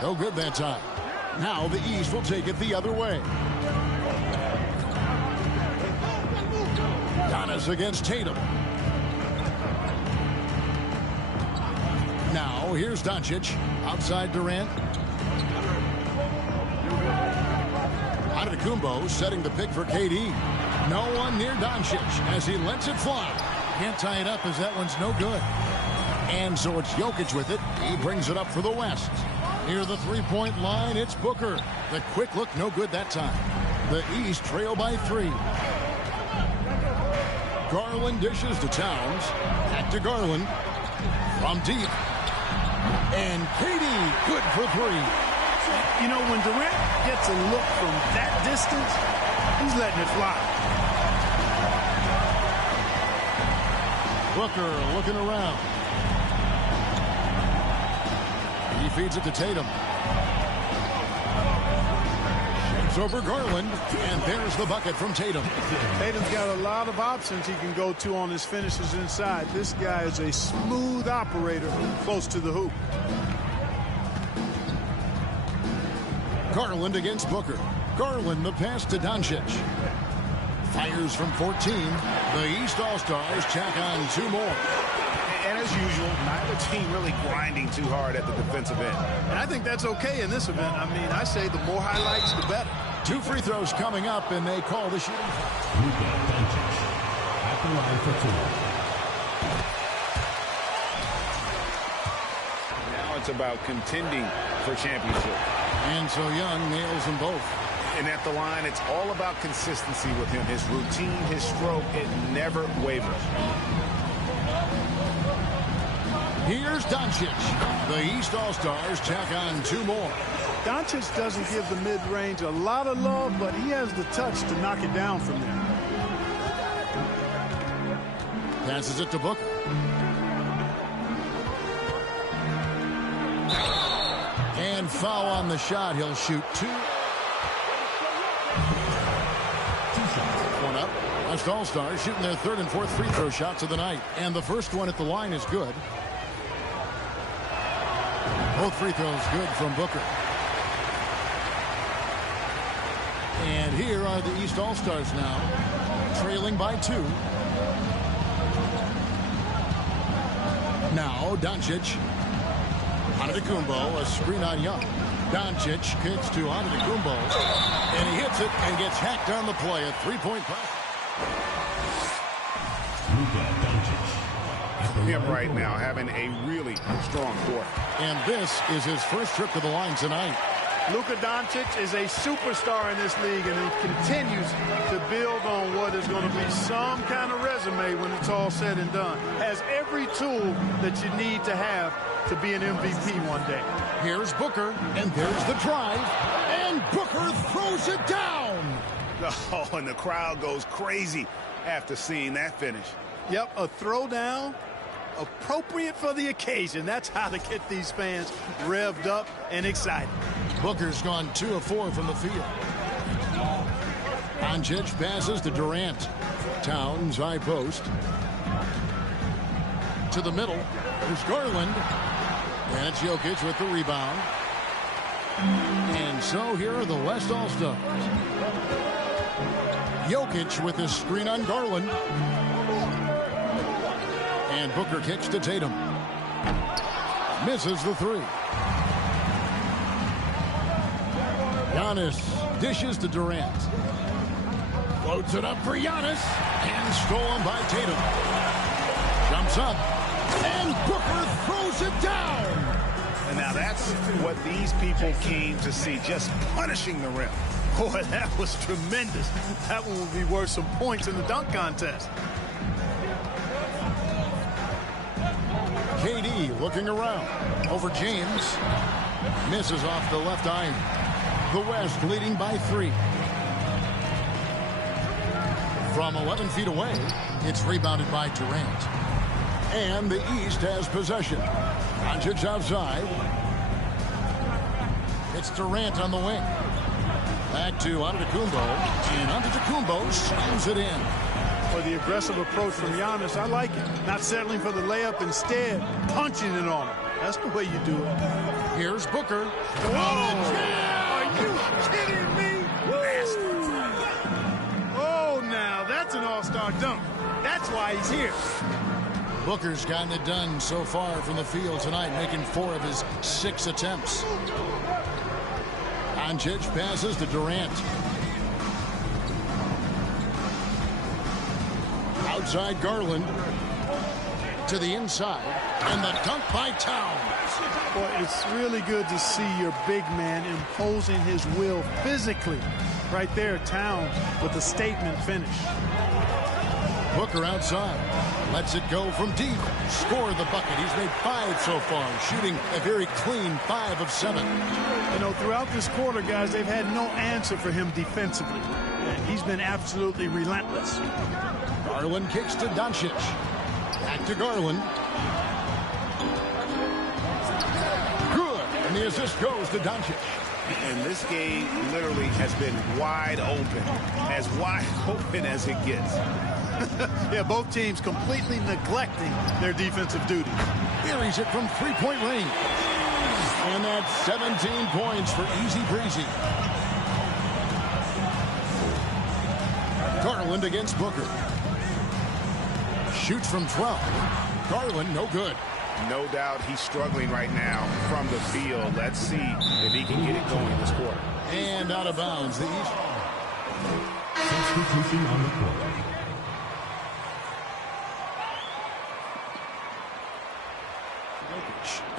No good that time. Now the East will take it the other way. Giannis against Tatum. Now Now here's Doncic. Outside Durant. Antetokounmpo setting the pick for KD. No one near Doncic as he lets it fly. Can't tie it up as that one's no good. And so it's Jokic with it. He brings it up for the West. Near the three-point line, it's Booker. The quick look, no good that time. The East trail by 3. Garland dishes to Towns. Back to Garland. From deep. And KD, good for 3. You know, when Durant gets a look from that distance, he's letting it fly. Booker looking around. He feeds it to Tatum. Shoots over Garland, and there's the bucket from Tatum. Tatum's got a lot of options he can go to on his finishes inside. This guy is a smooth operator close to the hoop. Garland against Booker. Garland the pass to Doncic. Fires from 14. The East All-Stars check on 2 more. And as usual, neither team really grinding too hard at the defensive end. And I think that's okay in this event. I mean, I say the more highlights, the better. 2 free throws coming up, and they call the shooting. Luka Doncic at the line for 2. Now it's about contending for championship. And so Young nails them both. And at the line, it's all about consistency with him. His routine, his stroke, it never wavers. Here's Doncic. The East All-Stars check on 2 more. Doncic doesn't give the mid-range a lot of love, but he has the touch to knock it down from there. Passes it to Booker. And foul on the shot. He'll shoot 2. 2 shots. One up. West All-Stars shooting their 3rd and 4th free throw shots of the night. And the first one at the line is good. Both free throws good from Booker. And here are the East All-Stars now, trailing by 2. Now Doncic. Antetokounmpo, a screen on Young. Doncic kicks to Antetokounmpo, and he hits it and gets hacked on the play. A 3-point pass. Luka Doncic. Him right now having a really strong quarter. And this is his first trip to the line tonight. Luka Doncic is a superstar in this league, and he continues to build on what is going to be some kind of resume when it's all said and done. Has every tool that you need to have to be an MVP one day. Here's Booker, and there's the drive, and Booker throws it down. Oh, and the crowd goes crazy after seeing that finish. Yep, a throwdown appropriate for the occasion. That's how to get these fans revved up and excited. Booker's gone 2 of 4 from the field. Doncic passes to Durant. Towns high post. To the middle. There's Garland. And it's Jokic with the rebound. And so here are the West All-Stars. Jokic with his screen on Garland. And Booker kicks to Tatum. Misses the 3. Giannis dishes to Durant. Floats it up for Giannis. And stolen by Tatum. Jumps up. And Booker throws it down. And now that's what these people came to see, just punishing the rim. Boy, that was tremendous. That one will be worth some points in the dunk contest. KD looking around. Over James. Misses off the left iron. The West leading by 3. From 11 feet away, it's rebounded by Durant. And the East has possession. Doncic outside. It's Durant on the wing. Back to Antetokounmpo. And Antetokounmpo slams it in. For the aggressive approach from Giannis, I like it. Not settling for the layup, instead punching it on him. That's the way you do it. Here's Booker. Oh, are you kidding me? Oh, now that's an all-star dunk. That's why he's here. Booker's gotten it done so far from the field tonight, making 4 of his 6 attempts. Doncic passes to Durant. Outside Garland. To the inside. And the dunk by Towns. Boy, it's really good to see your big man imposing his will physically. Right there, Towns with a statement finish. Booker outside. Lets it go from deep. Score the bucket. He's made 5 so far, shooting a very clean 5 of 7. You know, throughout this quarter, guys, they've had no answer for him defensively. And he's been absolutely relentless. Garland kicks to Doncic. Back to Garland. Good. And the assist goes to Doncic. And this game literally has been wide open. As wide open as it gets. Yeah, both teams completely neglecting their defensive duties. Buries it from three-point range. And that's 17 points for Easy Breezy. Garland against Booker. Shoots from 12. Garland, no good. No doubt he's struggling right now from the field. Let's see if he can get it going this quarter. And out of bounds. The East. Substitution on the court.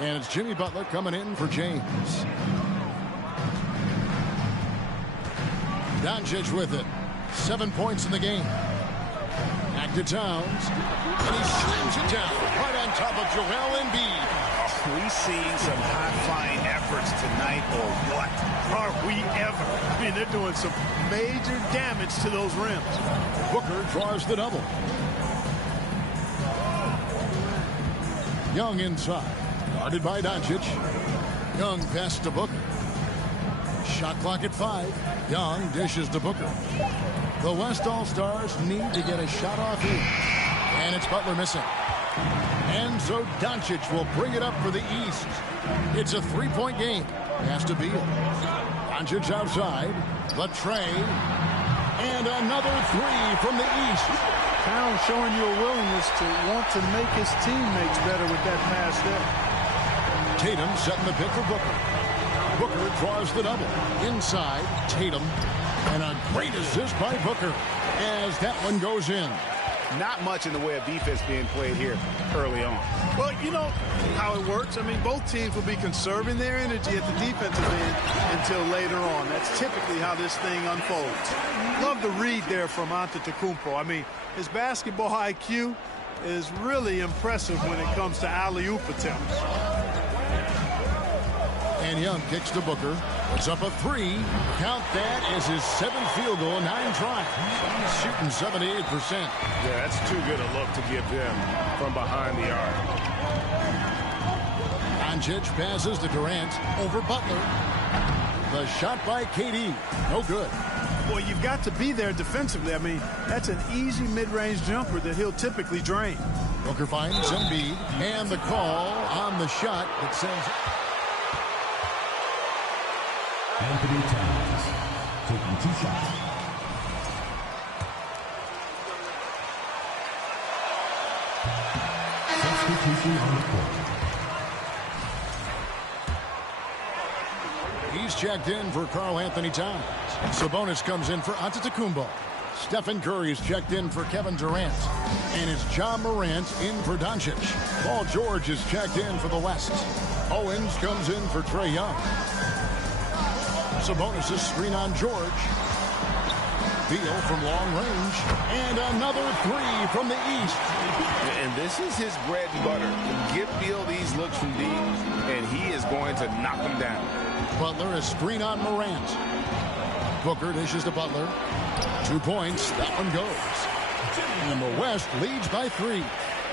And it's Jimmy Butler coming in for James. Doncic with it. 7 points in the game. Back to Towns. And he slams it down right on top of Joel Embiid. Are we seeing some high-flying efforts tonight or what? Are we ever? I mean, they're doing some major damage to those rims. Booker draws the double. Young inside. Guarded by Doncic. Young pass to Booker. Shot clock at 5. Young dishes to Booker. The West All-Stars need to get a shot off here. And it's Butler missing. And so Doncic will bring it up for the East. It's a 3-point game. Has to be it. Doncic outside. Latre. And another 3 from the East. Towns showing you a willingness to want to make his teammates better with that pass there. Tatum setting the pick for Booker. Booker draws the double. Inside, Tatum. And a great assist by Booker as that one goes in. Not much in the way of defense being played here early on. Well, you know how it works. I mean, both teams will be conserving their energy at the defensive end until later on. That's typically how this thing unfolds. Love the read there from Antetokounmpo. I mean, his basketball IQ is really impressive when it comes to alley-oop attempts. And Young kicks to Booker. It's up a 3. Count that as his 7th field goal, 9 tries. He's shooting 78%. Yeah, that's too good a look to give them from behind the arc. Doncic passes to Durant over Butler. The shot by KD. No good. Well, you've got to be there defensively. I mean, that's an easy mid-range jumper that he'll typically drain. Booker finds Embiid. And the call on the shot that sends it. Anthony Towns taking 2 shots. Substitution on the court. He's checked in for Karl Anthony Towns. Sabonis comes in for Antetokounmpo. Stephen Curry's checked in for Kevin Durant. And it's John Morant in for Doncic. Paul George is checked in for the West. Owens comes in for Trae Young. Sabonis' screen on George. Beal from long range. And another 3 from the East. And this is his bread and butter. Give Beal these looks from deep, and he is going to knock them down. Butler is screen on Morant. Booker dishes to Butler. 2 points. That one goes. And the West leads by 3.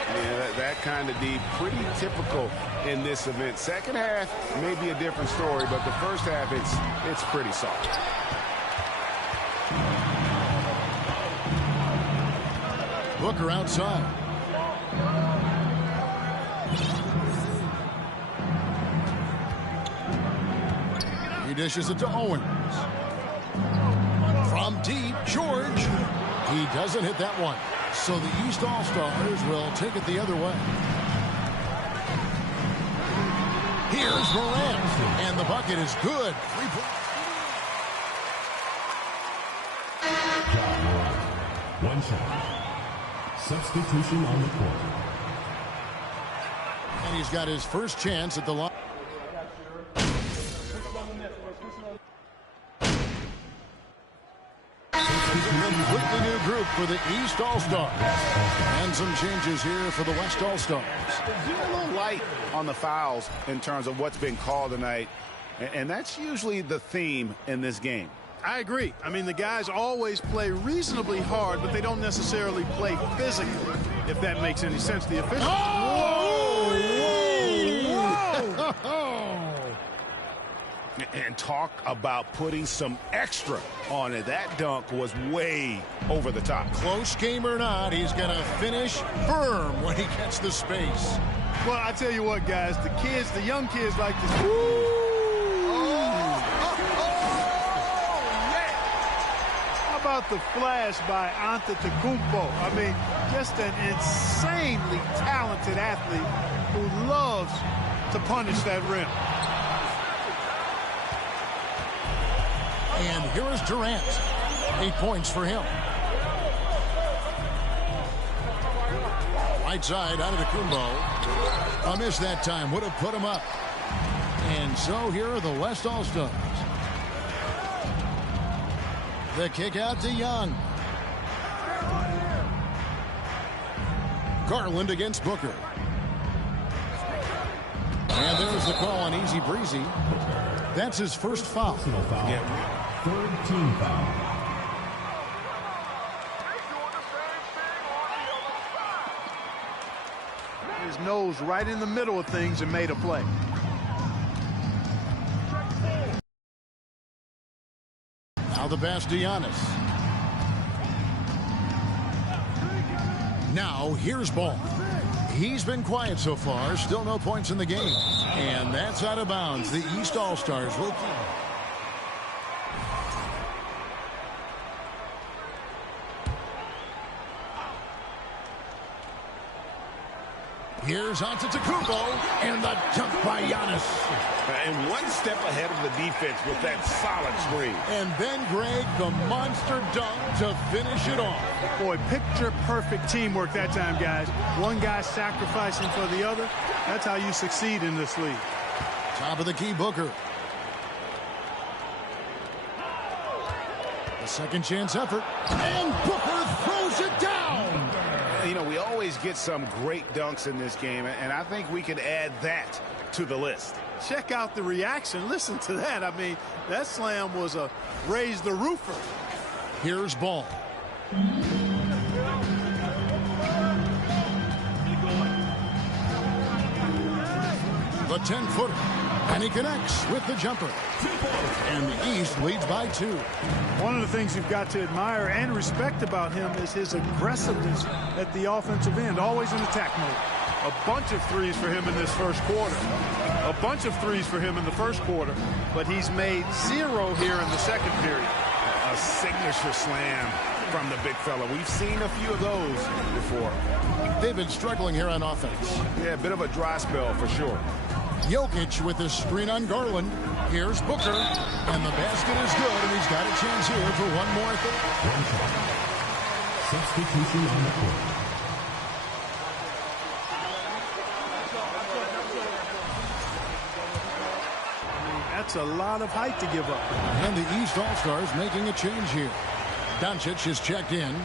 Yeah, that kind of deep, pretty typical in this event. Second half may be a different story, but the first half, it's pretty soft. Booker outside. He dishes it to Owens. From deep, George. He doesn't hit that one. So the East All-Stars will take it the other way. Here's Morant, and the bucket is good. 3 points. One shot. Substitution on the court. And he's got his first chance at the line. Completely new group for the East All-Stars. And some changes here for the West All-Stars. A little light on the fouls in terms of what's been called tonight. And that's usually the theme in this game. I agree. I mean, the guys always play reasonably hard, but they don't necessarily play physically, if that makes any sense. The officials. Oh! Whoa! Whoa! And talk about putting some extra on it. That dunk was way over the top. Close game or not, he's going to finish firm when he gets the space. Well, I tell you what, guys, the young kids like this. How about the flash by Antetokounmpo? I mean, just an insanely talented athlete who loves to punish that rim. And here is Durant. 8 points for him. Right side, Antetokounmpo. A miss that time. Would have put him up. And so here are the West All-Stars. The kick out to Young. Garland against Booker. And there's the call on Easy Breezy. That's his first foul. Yeah. Third team foul. His nose right in the middle of things and made a play. Now the pass to Giannis. Now here's Ball. He's been quiet so far. Still no points in the game. And that's out of bounds. The East All-Stars will keep. Here's Antetokounmpo, and the dunk by Giannis. And one step ahead of the defense with that solid screen. And then, Greg, the monster dunk to finish it off. Boy, picture-perfect teamwork that time, guys. One guy sacrificing for the other. That's how you succeed in this league. Top of the key, Booker. A second chance effort. And Booker throws it down. You know, we always get some great dunks in this game, and I think we could add that to the list. Check out the reaction. Listen to that. I mean, that slam was a raise the roofer. Here's Ball. The 10-footer. And he connects with the jumper. And the East leads by 2. One of the things you've got to admire and respect about him is his aggressiveness at the offensive end, always in attack mode. A bunch of threes for him in this first quarter. A bunch of threes for him in the first quarter, but he's made 0 here in the second period. A signature slam from the big fella. We've seen a few of those before. They've been struggling here on offense. Yeah, a bit of a dry spell for sure. Jokic with the screen on Garland. Here's Booker. And the basket is good, and he's got a chance here for one more thing. One shot. Substitution on the court. That's a lot of height to give up. And the East All-Stars making a change here. Doncic is checked in.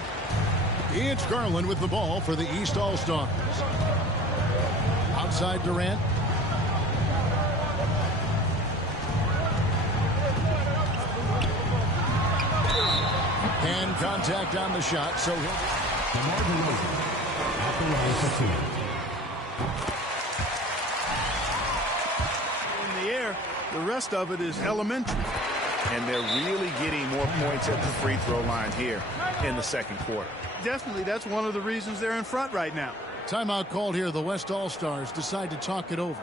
It's Garland with the ball for the East All-Stars. Outside Durant. And contact on the shot, so he'll... DeMar DeRozan at the line for 2. In the air, the rest of it is elementary. And they're really getting more points at the free throw line here in the second quarter. Definitely, that's one of the reasons they're in front right now. Timeout called here. The West All-Stars decide to talk it over.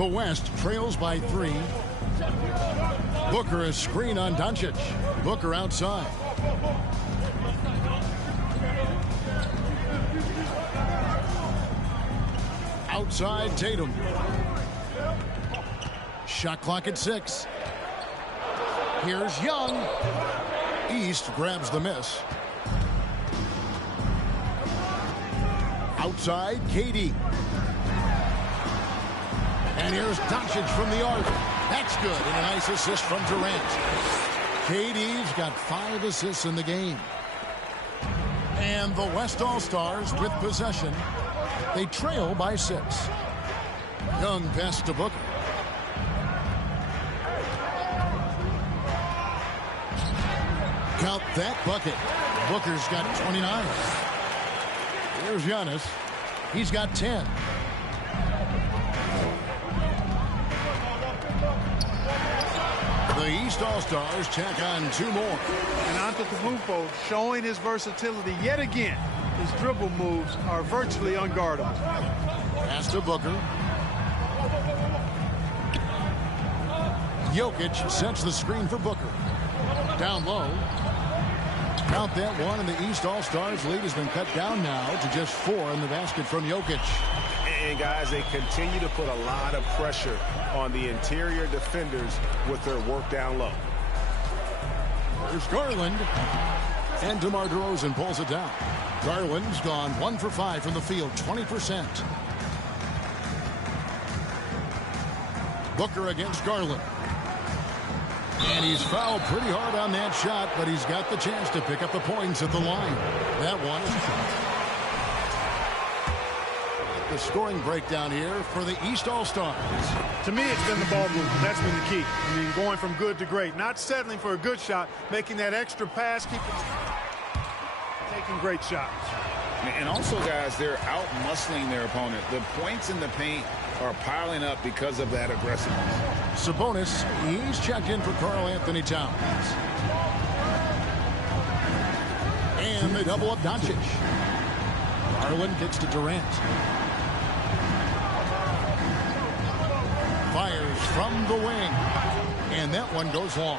The West trails by 3. Booker, a screen on Doncic. Booker outside. Outside Tatum. Shot clock at 6. Here's Young. East grabs the miss. Outside, KD. And here's Doncic from the arc. That's good, and a nice assist from Durant. KD's got 5 assists in the game. And the West All-Stars with possession. They trail by 6. Young pass to Booker. Count that bucket. Booker's got 29. Here's Giannis. He's got 10. The East All-Stars tack on 2 more. And Antetokounmpo showing his versatility yet again. His dribble moves are virtually unguardable. Pass to Booker. Jokic sets the screen for Booker. Down low. Count that one, and the East All-Stars lead has been cut down now to just 4 in the basket from Jokic. And guys, they continue to put a lot of pressure on the interior defenders with their work down low. There's Garland. And DeMar DeRozan pulls it down. Garland's gone 1 for 5 from the field, 20%. Booker against Garland. And he's fouled pretty hard on that shot, but he's got the chance to pick up the points at the line. That one is the scoring breakdown here for the East All-Stars. To me, it's been the ball movement. That's been the key. I mean, going from good to great. Not settling for a good shot, making that extra pass, taking great shots. And also, guys, they're out-muscling their opponent. The points in the paint are piling up because of that aggressiveness. Sabonis, he's checked in for Karl Anthony Towns. And they double up Doncic. Garland gets to Durant. Fires from the wing. And that one goes long.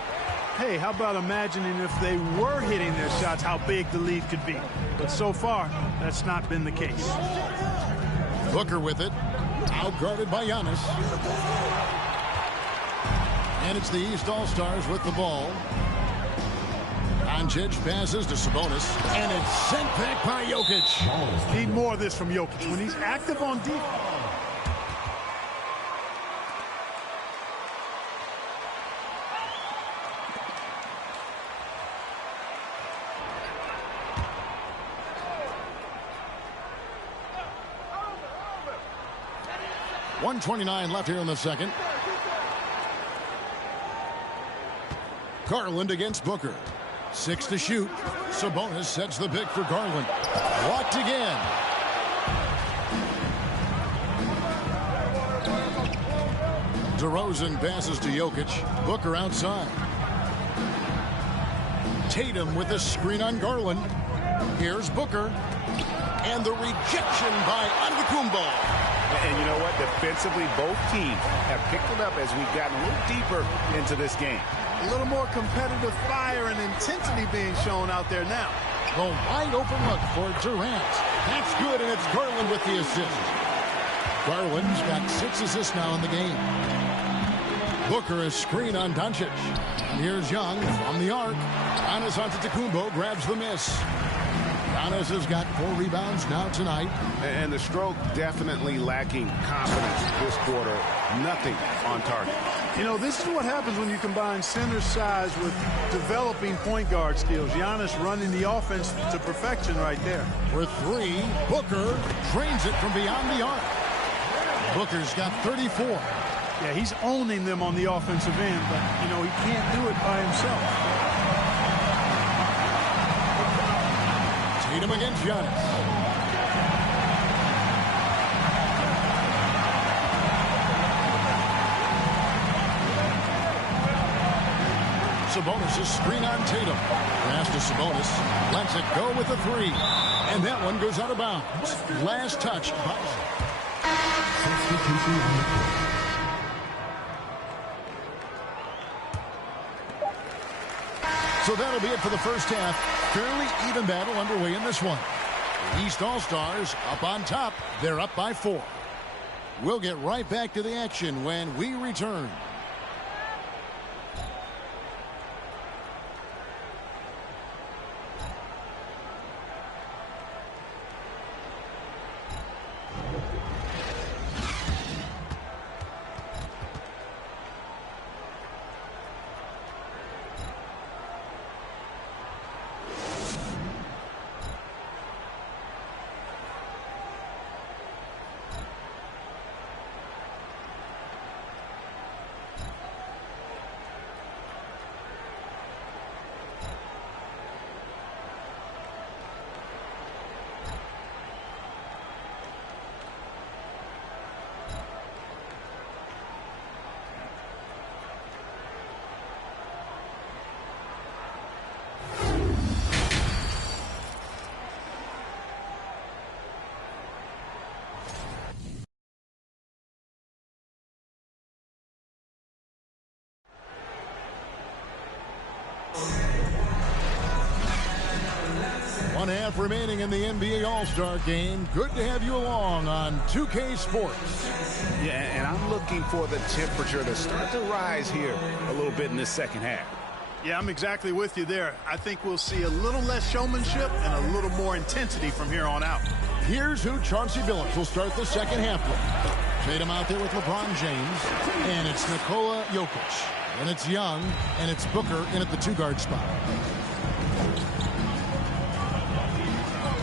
Hey, how about imagining if they were hitting their shots, how big the lead could be. But so far, that's not been the case. Booker with it. Outguarded by Giannis. And it's the East All-Stars with the ball. Doncic passes to Sabonis. And it's sent back by Jokic. Need more of this from Jokic when he's active on defense. .129 left here in the second. Garland against Booker. 6 to shoot. Sabonis sets the pick for Garland. Blocked again. DeRozan passes to Jokic. Booker outside. Tatum with a screen on Garland. Here's Booker. And the rejection by Antetokounmpo. And you know what? Defensively, both teams have picked it up as we've gotten a little deeper into this game. A little more competitive fire and intensity being shown out there now. The wide open look for Durant. That's good, and it's Garland with the assist. Garland's got 6 assists now in the game. Booker is screen on Doncic. And here's Young from the arc. Giannis Antetokounmpo grabs the miss. Giannis has got 4 rebounds now tonight. And the stroke definitely lacking confidence this quarter. Nothing on target. You know, this is what happens when you combine center size with developing point guard skills. Giannis running the offense to perfection right there. For 3, Booker drains it from beyond the arc. Booker's got 34. Yeah, he's owning them on the offensive end, but, you know, he can't do it by himself. Tatum against Giannis. Sabonis' screen on Tatum. Pass to Sabonis. Lets it go with a 3. And that one goes out of bounds. Last touch. Substitution on the court. So that'll be it for the first half. Fairly even battle underway in this one. The East All-Stars up on top. They're up by 4. We'll get right back to the action when we return. One half remaining in the NBA All-Star game. Good to have you along on 2K Sports. Yeah, and I'm looking for the temperature to start to rise here a little bit in this second half. Yeah, I'm exactly with you there. I think we'll see a little less showmanship and a little more intensity from here on out. Here's who Chauncey Billups will start the second half with. Tatum out there with LeBron James, and it's Nikola Jokic. And it's Young, and it's Booker in at the 2-guard spot.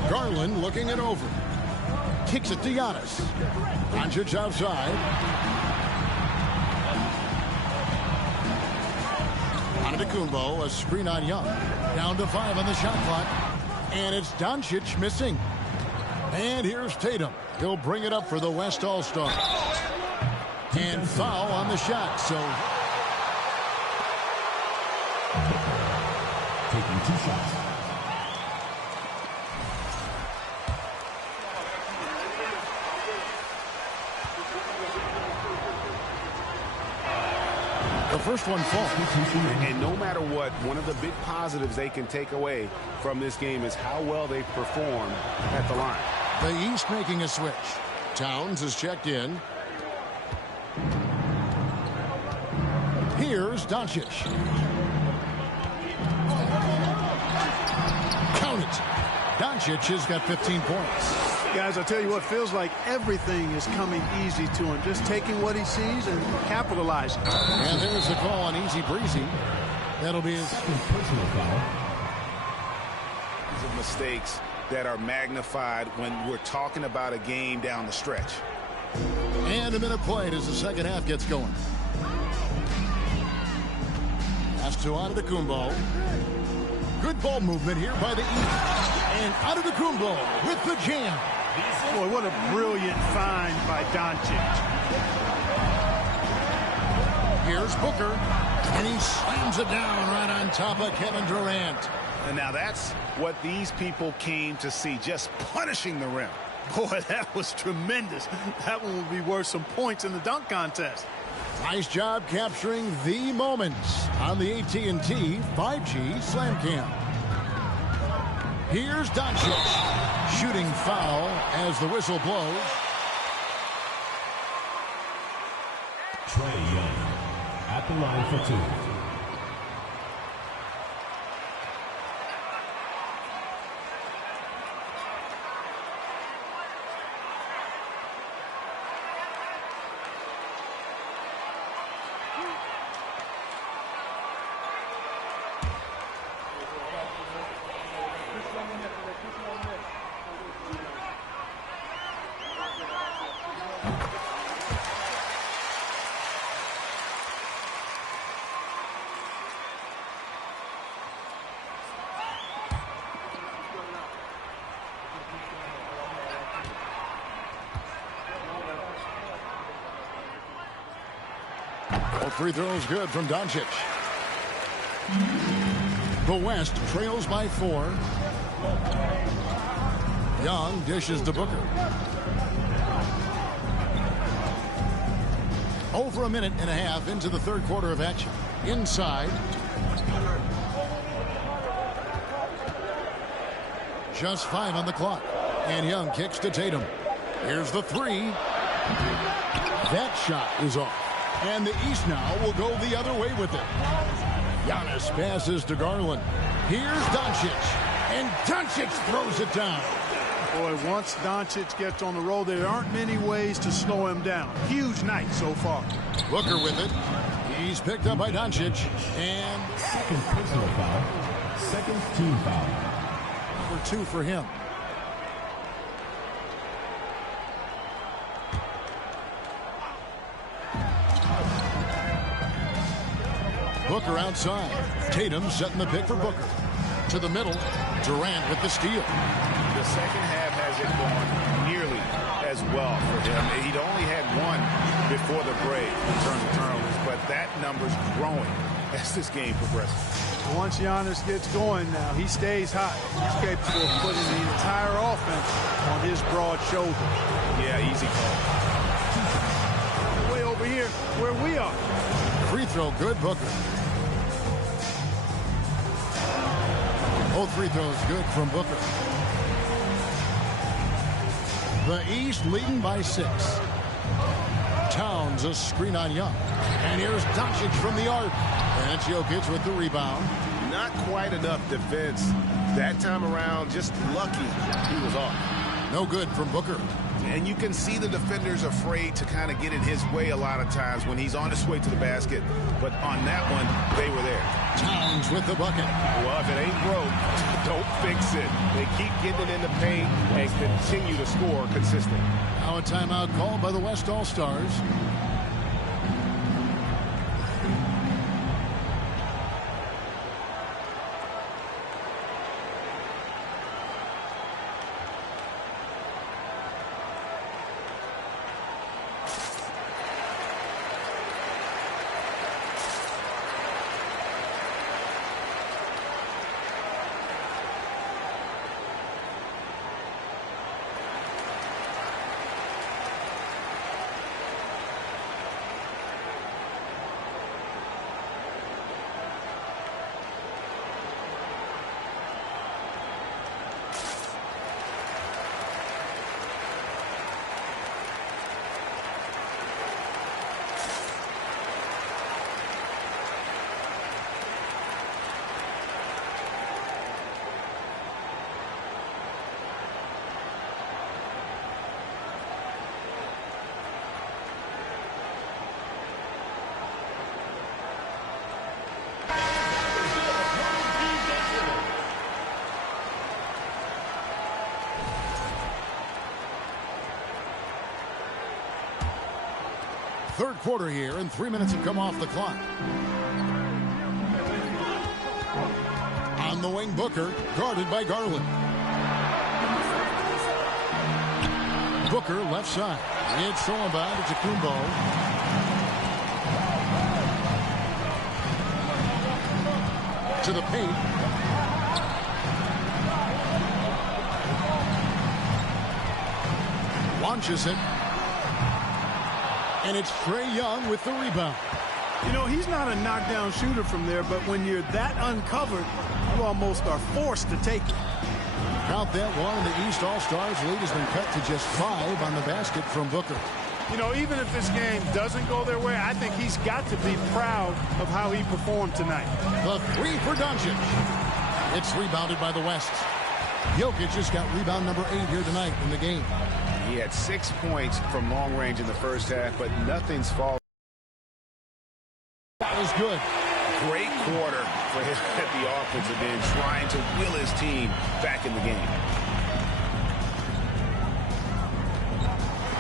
Garland looking it over. Kicks it to Giannis. Doncic outside. Antetokounmpo, a screen on Young. Down to 5 on the shot clock. And it's Doncic missing. And here's Tatum. He'll bring it up for the West All-Stars. And foul on the shot. So taking 2 shots. the first one falls. And no matter what, one of the big positives they can take away from this game is how well they perform at the line. The East making a switch. Towns is checked in. Here's Doncic. Count it. Doncic has got 15 points. Guys, I tell you what, feels like everything is coming easy to him. Just taking what he sees and capitalizing. And there's the call on easy breezy. That'll be his personal foul. These are mistakes that are magnified when we're talking about a game down the stretch. And a minute played as the second half gets going. Pass to Antetokounmpo. Good ball movement here by the East. And Antetokounmpo with the jam. Boy, what a brilliant find by Doncic. Here's Booker. And he slams it down right on top of Kevin Durant. And now that's what these people came to see, just punishing the rim. Boy, that was tremendous. That one will be worth some points in the dunk contest. Nice job capturing the moments on the AT&T 5G Slam Cam. Here's Doncic. Shooting foul as the whistle blows. Trae Young at the line for two. Free throws good from Doncic. The West trails by 4. Young dishes to Booker. Over a minute and a half into the third quarter of action. Inside. Just 5 on the clock. And Young kicks to Tatum. Here's the 3. That shot is off. And the East now will go the other way with it. Giannis passes to Garland. Here's Doncic. And Doncic throws it down. Boy, once Doncic gets on the roll, there aren't many ways to slow him down. Huge night so far. Booker with it. He's picked up by Doncic. And second personal foul. Second team foul. Number 2 for him. Booker outside. Tatum setting the pick for Booker. To the middle. Durant with the steal. The second half hasn't gone nearly as well for him. He'd only had one before the break in terms of turnovers, but that number's growing as this game progresses. Once Giannis gets going now, he stays hot. He's capable of putting the entire offense on his broad shoulder. Yeah, easy call. Way over here where we are. Free throw good, Booker. Both free throws good from Booker. The East leading by 6. Towns a screen on Young. And here's Doncic from the arc. And it's Jokic with the rebound. Not quite enough defense that time around. Just lucky he was off. No good from Booker. And you can see the defenders afraid to kind of get in his way a lot of times when he's on his way to the basket. But on that one, they were there. Towns with the bucket. Well, if it ain't broke, don't fix it. They keep getting it in the paint and continue to score consistently. Now a timeout called by the West All-Stars. Third quarter here, and 3 minutes have come off the clock. On the wing, Booker, guarded by Garland. Booker, left side. It's thrown by to Kumbo. To the paint. Launches it. And it's Trae Young with the rebound. You know, he's not a knockdown shooter from there, but when you're that uncovered, you almost are forced to take it. Count that one. The East All-Stars lead has been cut to just 5 on the basket from Booker. You know, even if this game doesn't go their way, I think he's got to be proud of how he performed tonight. The 3 for Doncic. It's rebounded by the West. Jokic just got rebound number 8 here tonight in the game. He had 6 points from long range in the first half, but nothing's fallen. That was good. Great quarter for him at the offensive end, trying to will his team back in the game.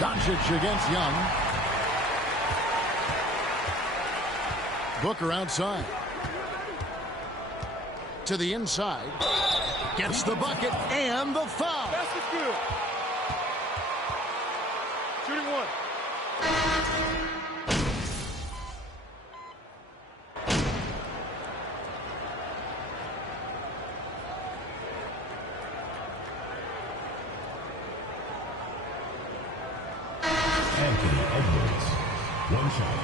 Doncic against Young. Booker outside. To the inside. Gets the bucket and the foul. That's good. Shooting one. Anthony Edwards. One shot.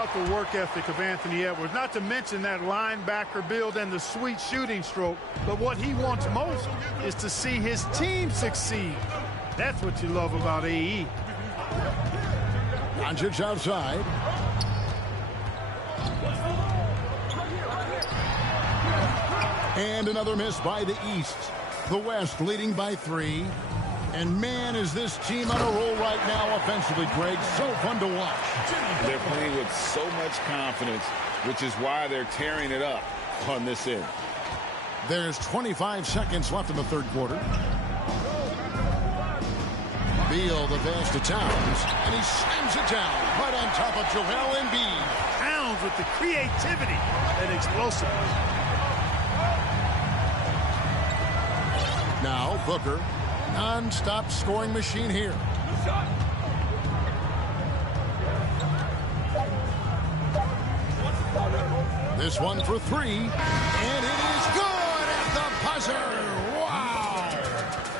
about the work ethic of Anthony Edwards, not to mention that linebacker build and the sweet shooting stroke, but what he wants most is to see his team succeed. That's what you love about AE. Doncic outside. And another miss by the East. The West leading by 3. And man, is this team on a roll right now offensively, Greg. So fun to watch. They're playing with so much confidence, which is why they're tearing it up on this end. There's 25 seconds left in the third quarter. Beal, the pass to Towns, and he slams it down right on top of Joel Embiid. Towns with the creativity and explosiveness. Now Booker, non-stop scoring machine here. This one for 3, and it is good at the buzzer. Wow!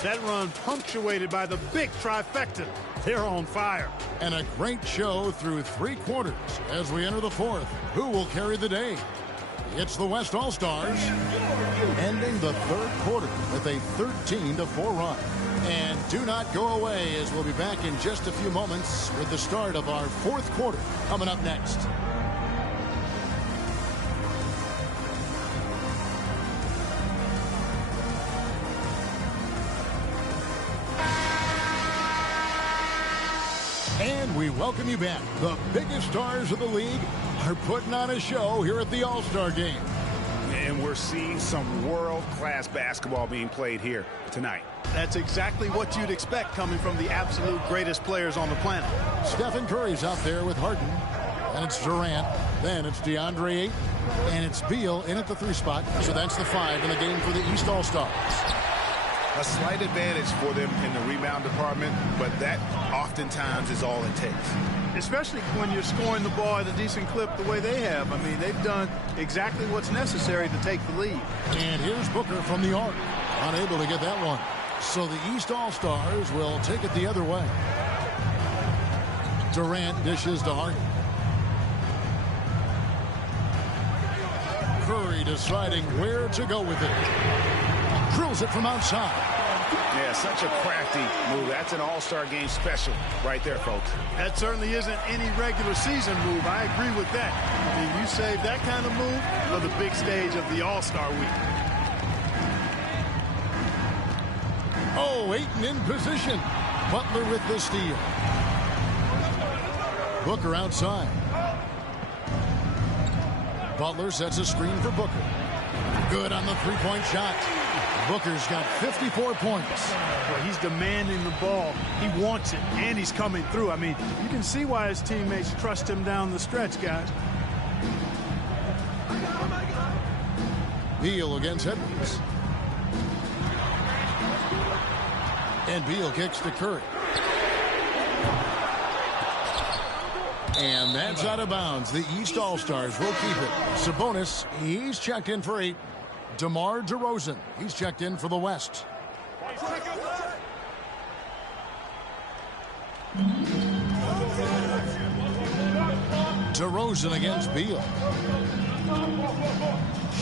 That run punctuated by the big trifecta. They're on fire. And a great show through 3 quarters as we enter the fourth. Who will carry the day? It's the West All-Stars, ending the third quarter with a 13-4 run. And do not go away, as we'll be back in just a few moments with the start of our fourth quarter coming up next. And we welcome you back. The biggest stars of the league are putting on a show here at the All-Star Game. And we're seeing some world-class basketball being played here tonight. That's exactly what you'd expect coming from the absolute greatest players on the planet. Stephen Curry's out there with Harden. Then it's Durant. Then it's DeAndre Ayton. And it's Beal in at the 3 spot. So that's the 5 in the game for the East All-Stars. A slight advantage for them in the rebound department, but that oftentimes is all it takes. Especially when you're scoring the ball at a decent clip the way they have. I mean, they've done exactly what's necessary to take the lead. And here's Booker from the arc. Unable to get that one. So the East All-Stars will take it the other way. Durant dishes to Harden. Curry deciding where to go with it. Drills it from outside. Yeah, such a crafty move. That's an All-Star Game special right there, folks. That certainly isn't any regular season move. I agree with that. I mean, you save that kind of move for the big stage of the All-Star week. Oh, Ayton in position. Butler with the steal. Booker outside. Butler sets a screen for Booker. Good on the three-point shot. Booker's got 54 points. Well, he's demanding the ball. He wants it, and he's coming through. I mean, you can see why his teammates trust him down the stretch, guys. Beal against Edwards. And Beal kicks to Curry. And that's out of bounds. The East All-Stars will keep it. Sabonis, he's checked in for 8. DeMar DeRozan, he's checked in for the West. DeRozan against Beal.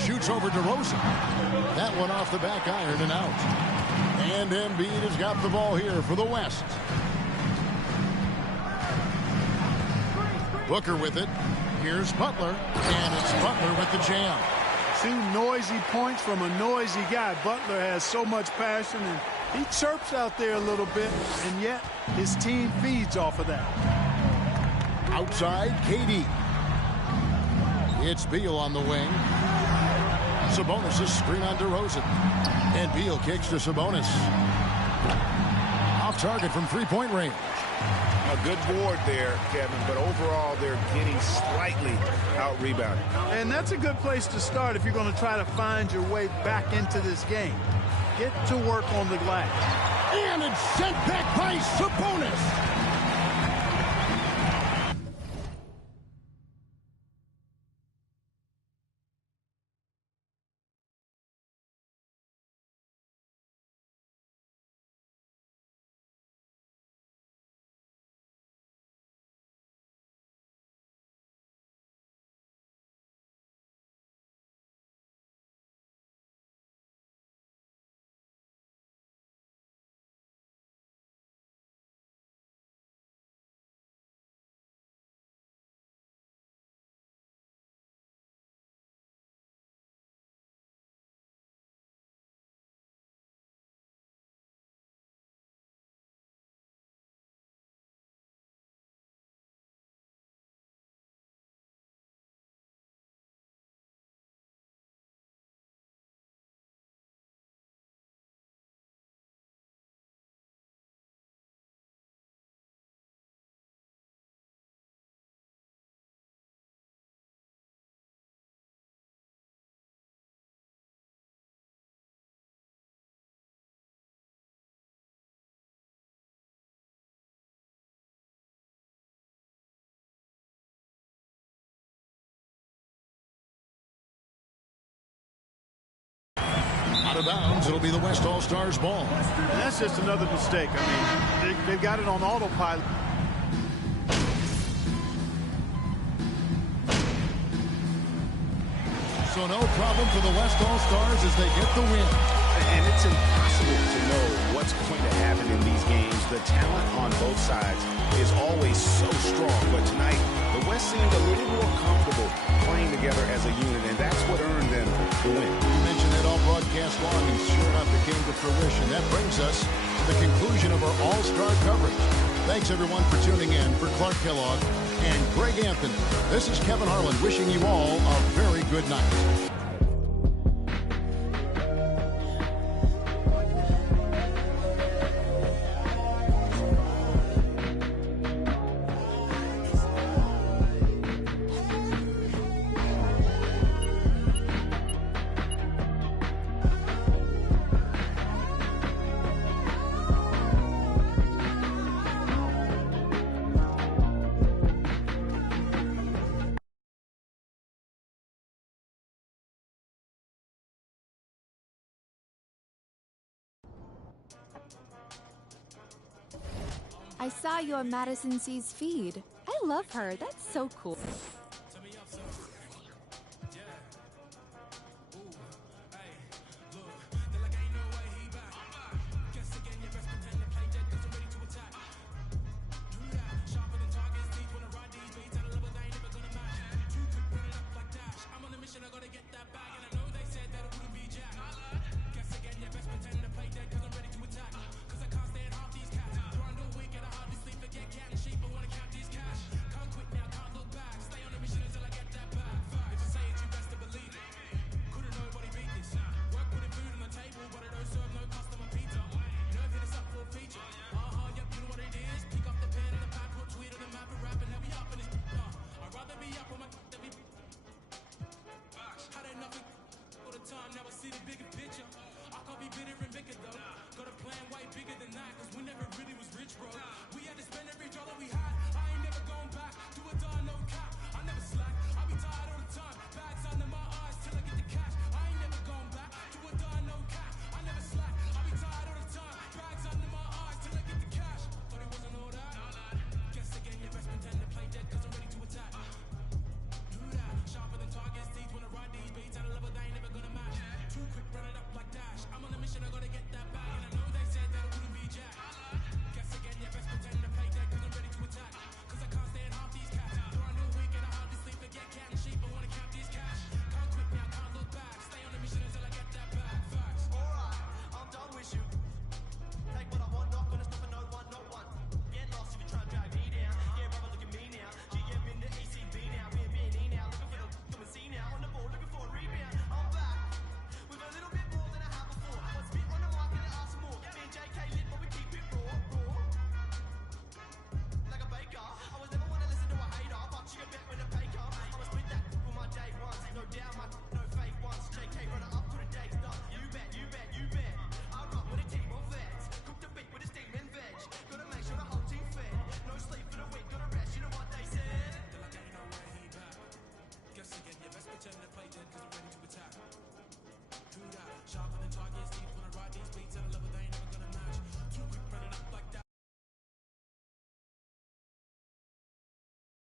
Shoots over DeRozan. That one off the back iron and out. And Embiid has got the ball here for the West. Booker with it. Here's Butler. And it's Butler with the jam. 2 noisy points from a noisy guy. Butler has so much passion, and he chirps out there a little bit, and yet his team feeds off of that. Outside, KD. It's Beal on the wing. Sabonis' screen on DeRozan. And Beal kicks to Sabonis. Off target from three-point range. A good board there, Kevin, but overall they're getting slightly out-rebounded. And that's a good place to start if you're going to try to find your way back into this game. Get to work on the glass. And it's sent back by Sabonis. Out of bounds, it'll be the West All-Stars ball. And that's just another mistake. I mean, they've got it on autopilot. So no problem for the West All-Stars as they get the win. And it's impossible to know what's going to happen in these games. The talent on both sides is always so strong. But tonight, the West seemed a little more comfortable playing together as a unit, and that's what earned them the win. You mentioned that all broadcast long, and sure enough, it came to fruition. That brings us to the conclusion of our All-Star coverage. Thanks, everyone, for tuning in. For Clark Kellogg and Greg Anthony, this is Kevin Harlan wishing you all a very good night. I saw you on Madison C's feed. I love her. That's so cool.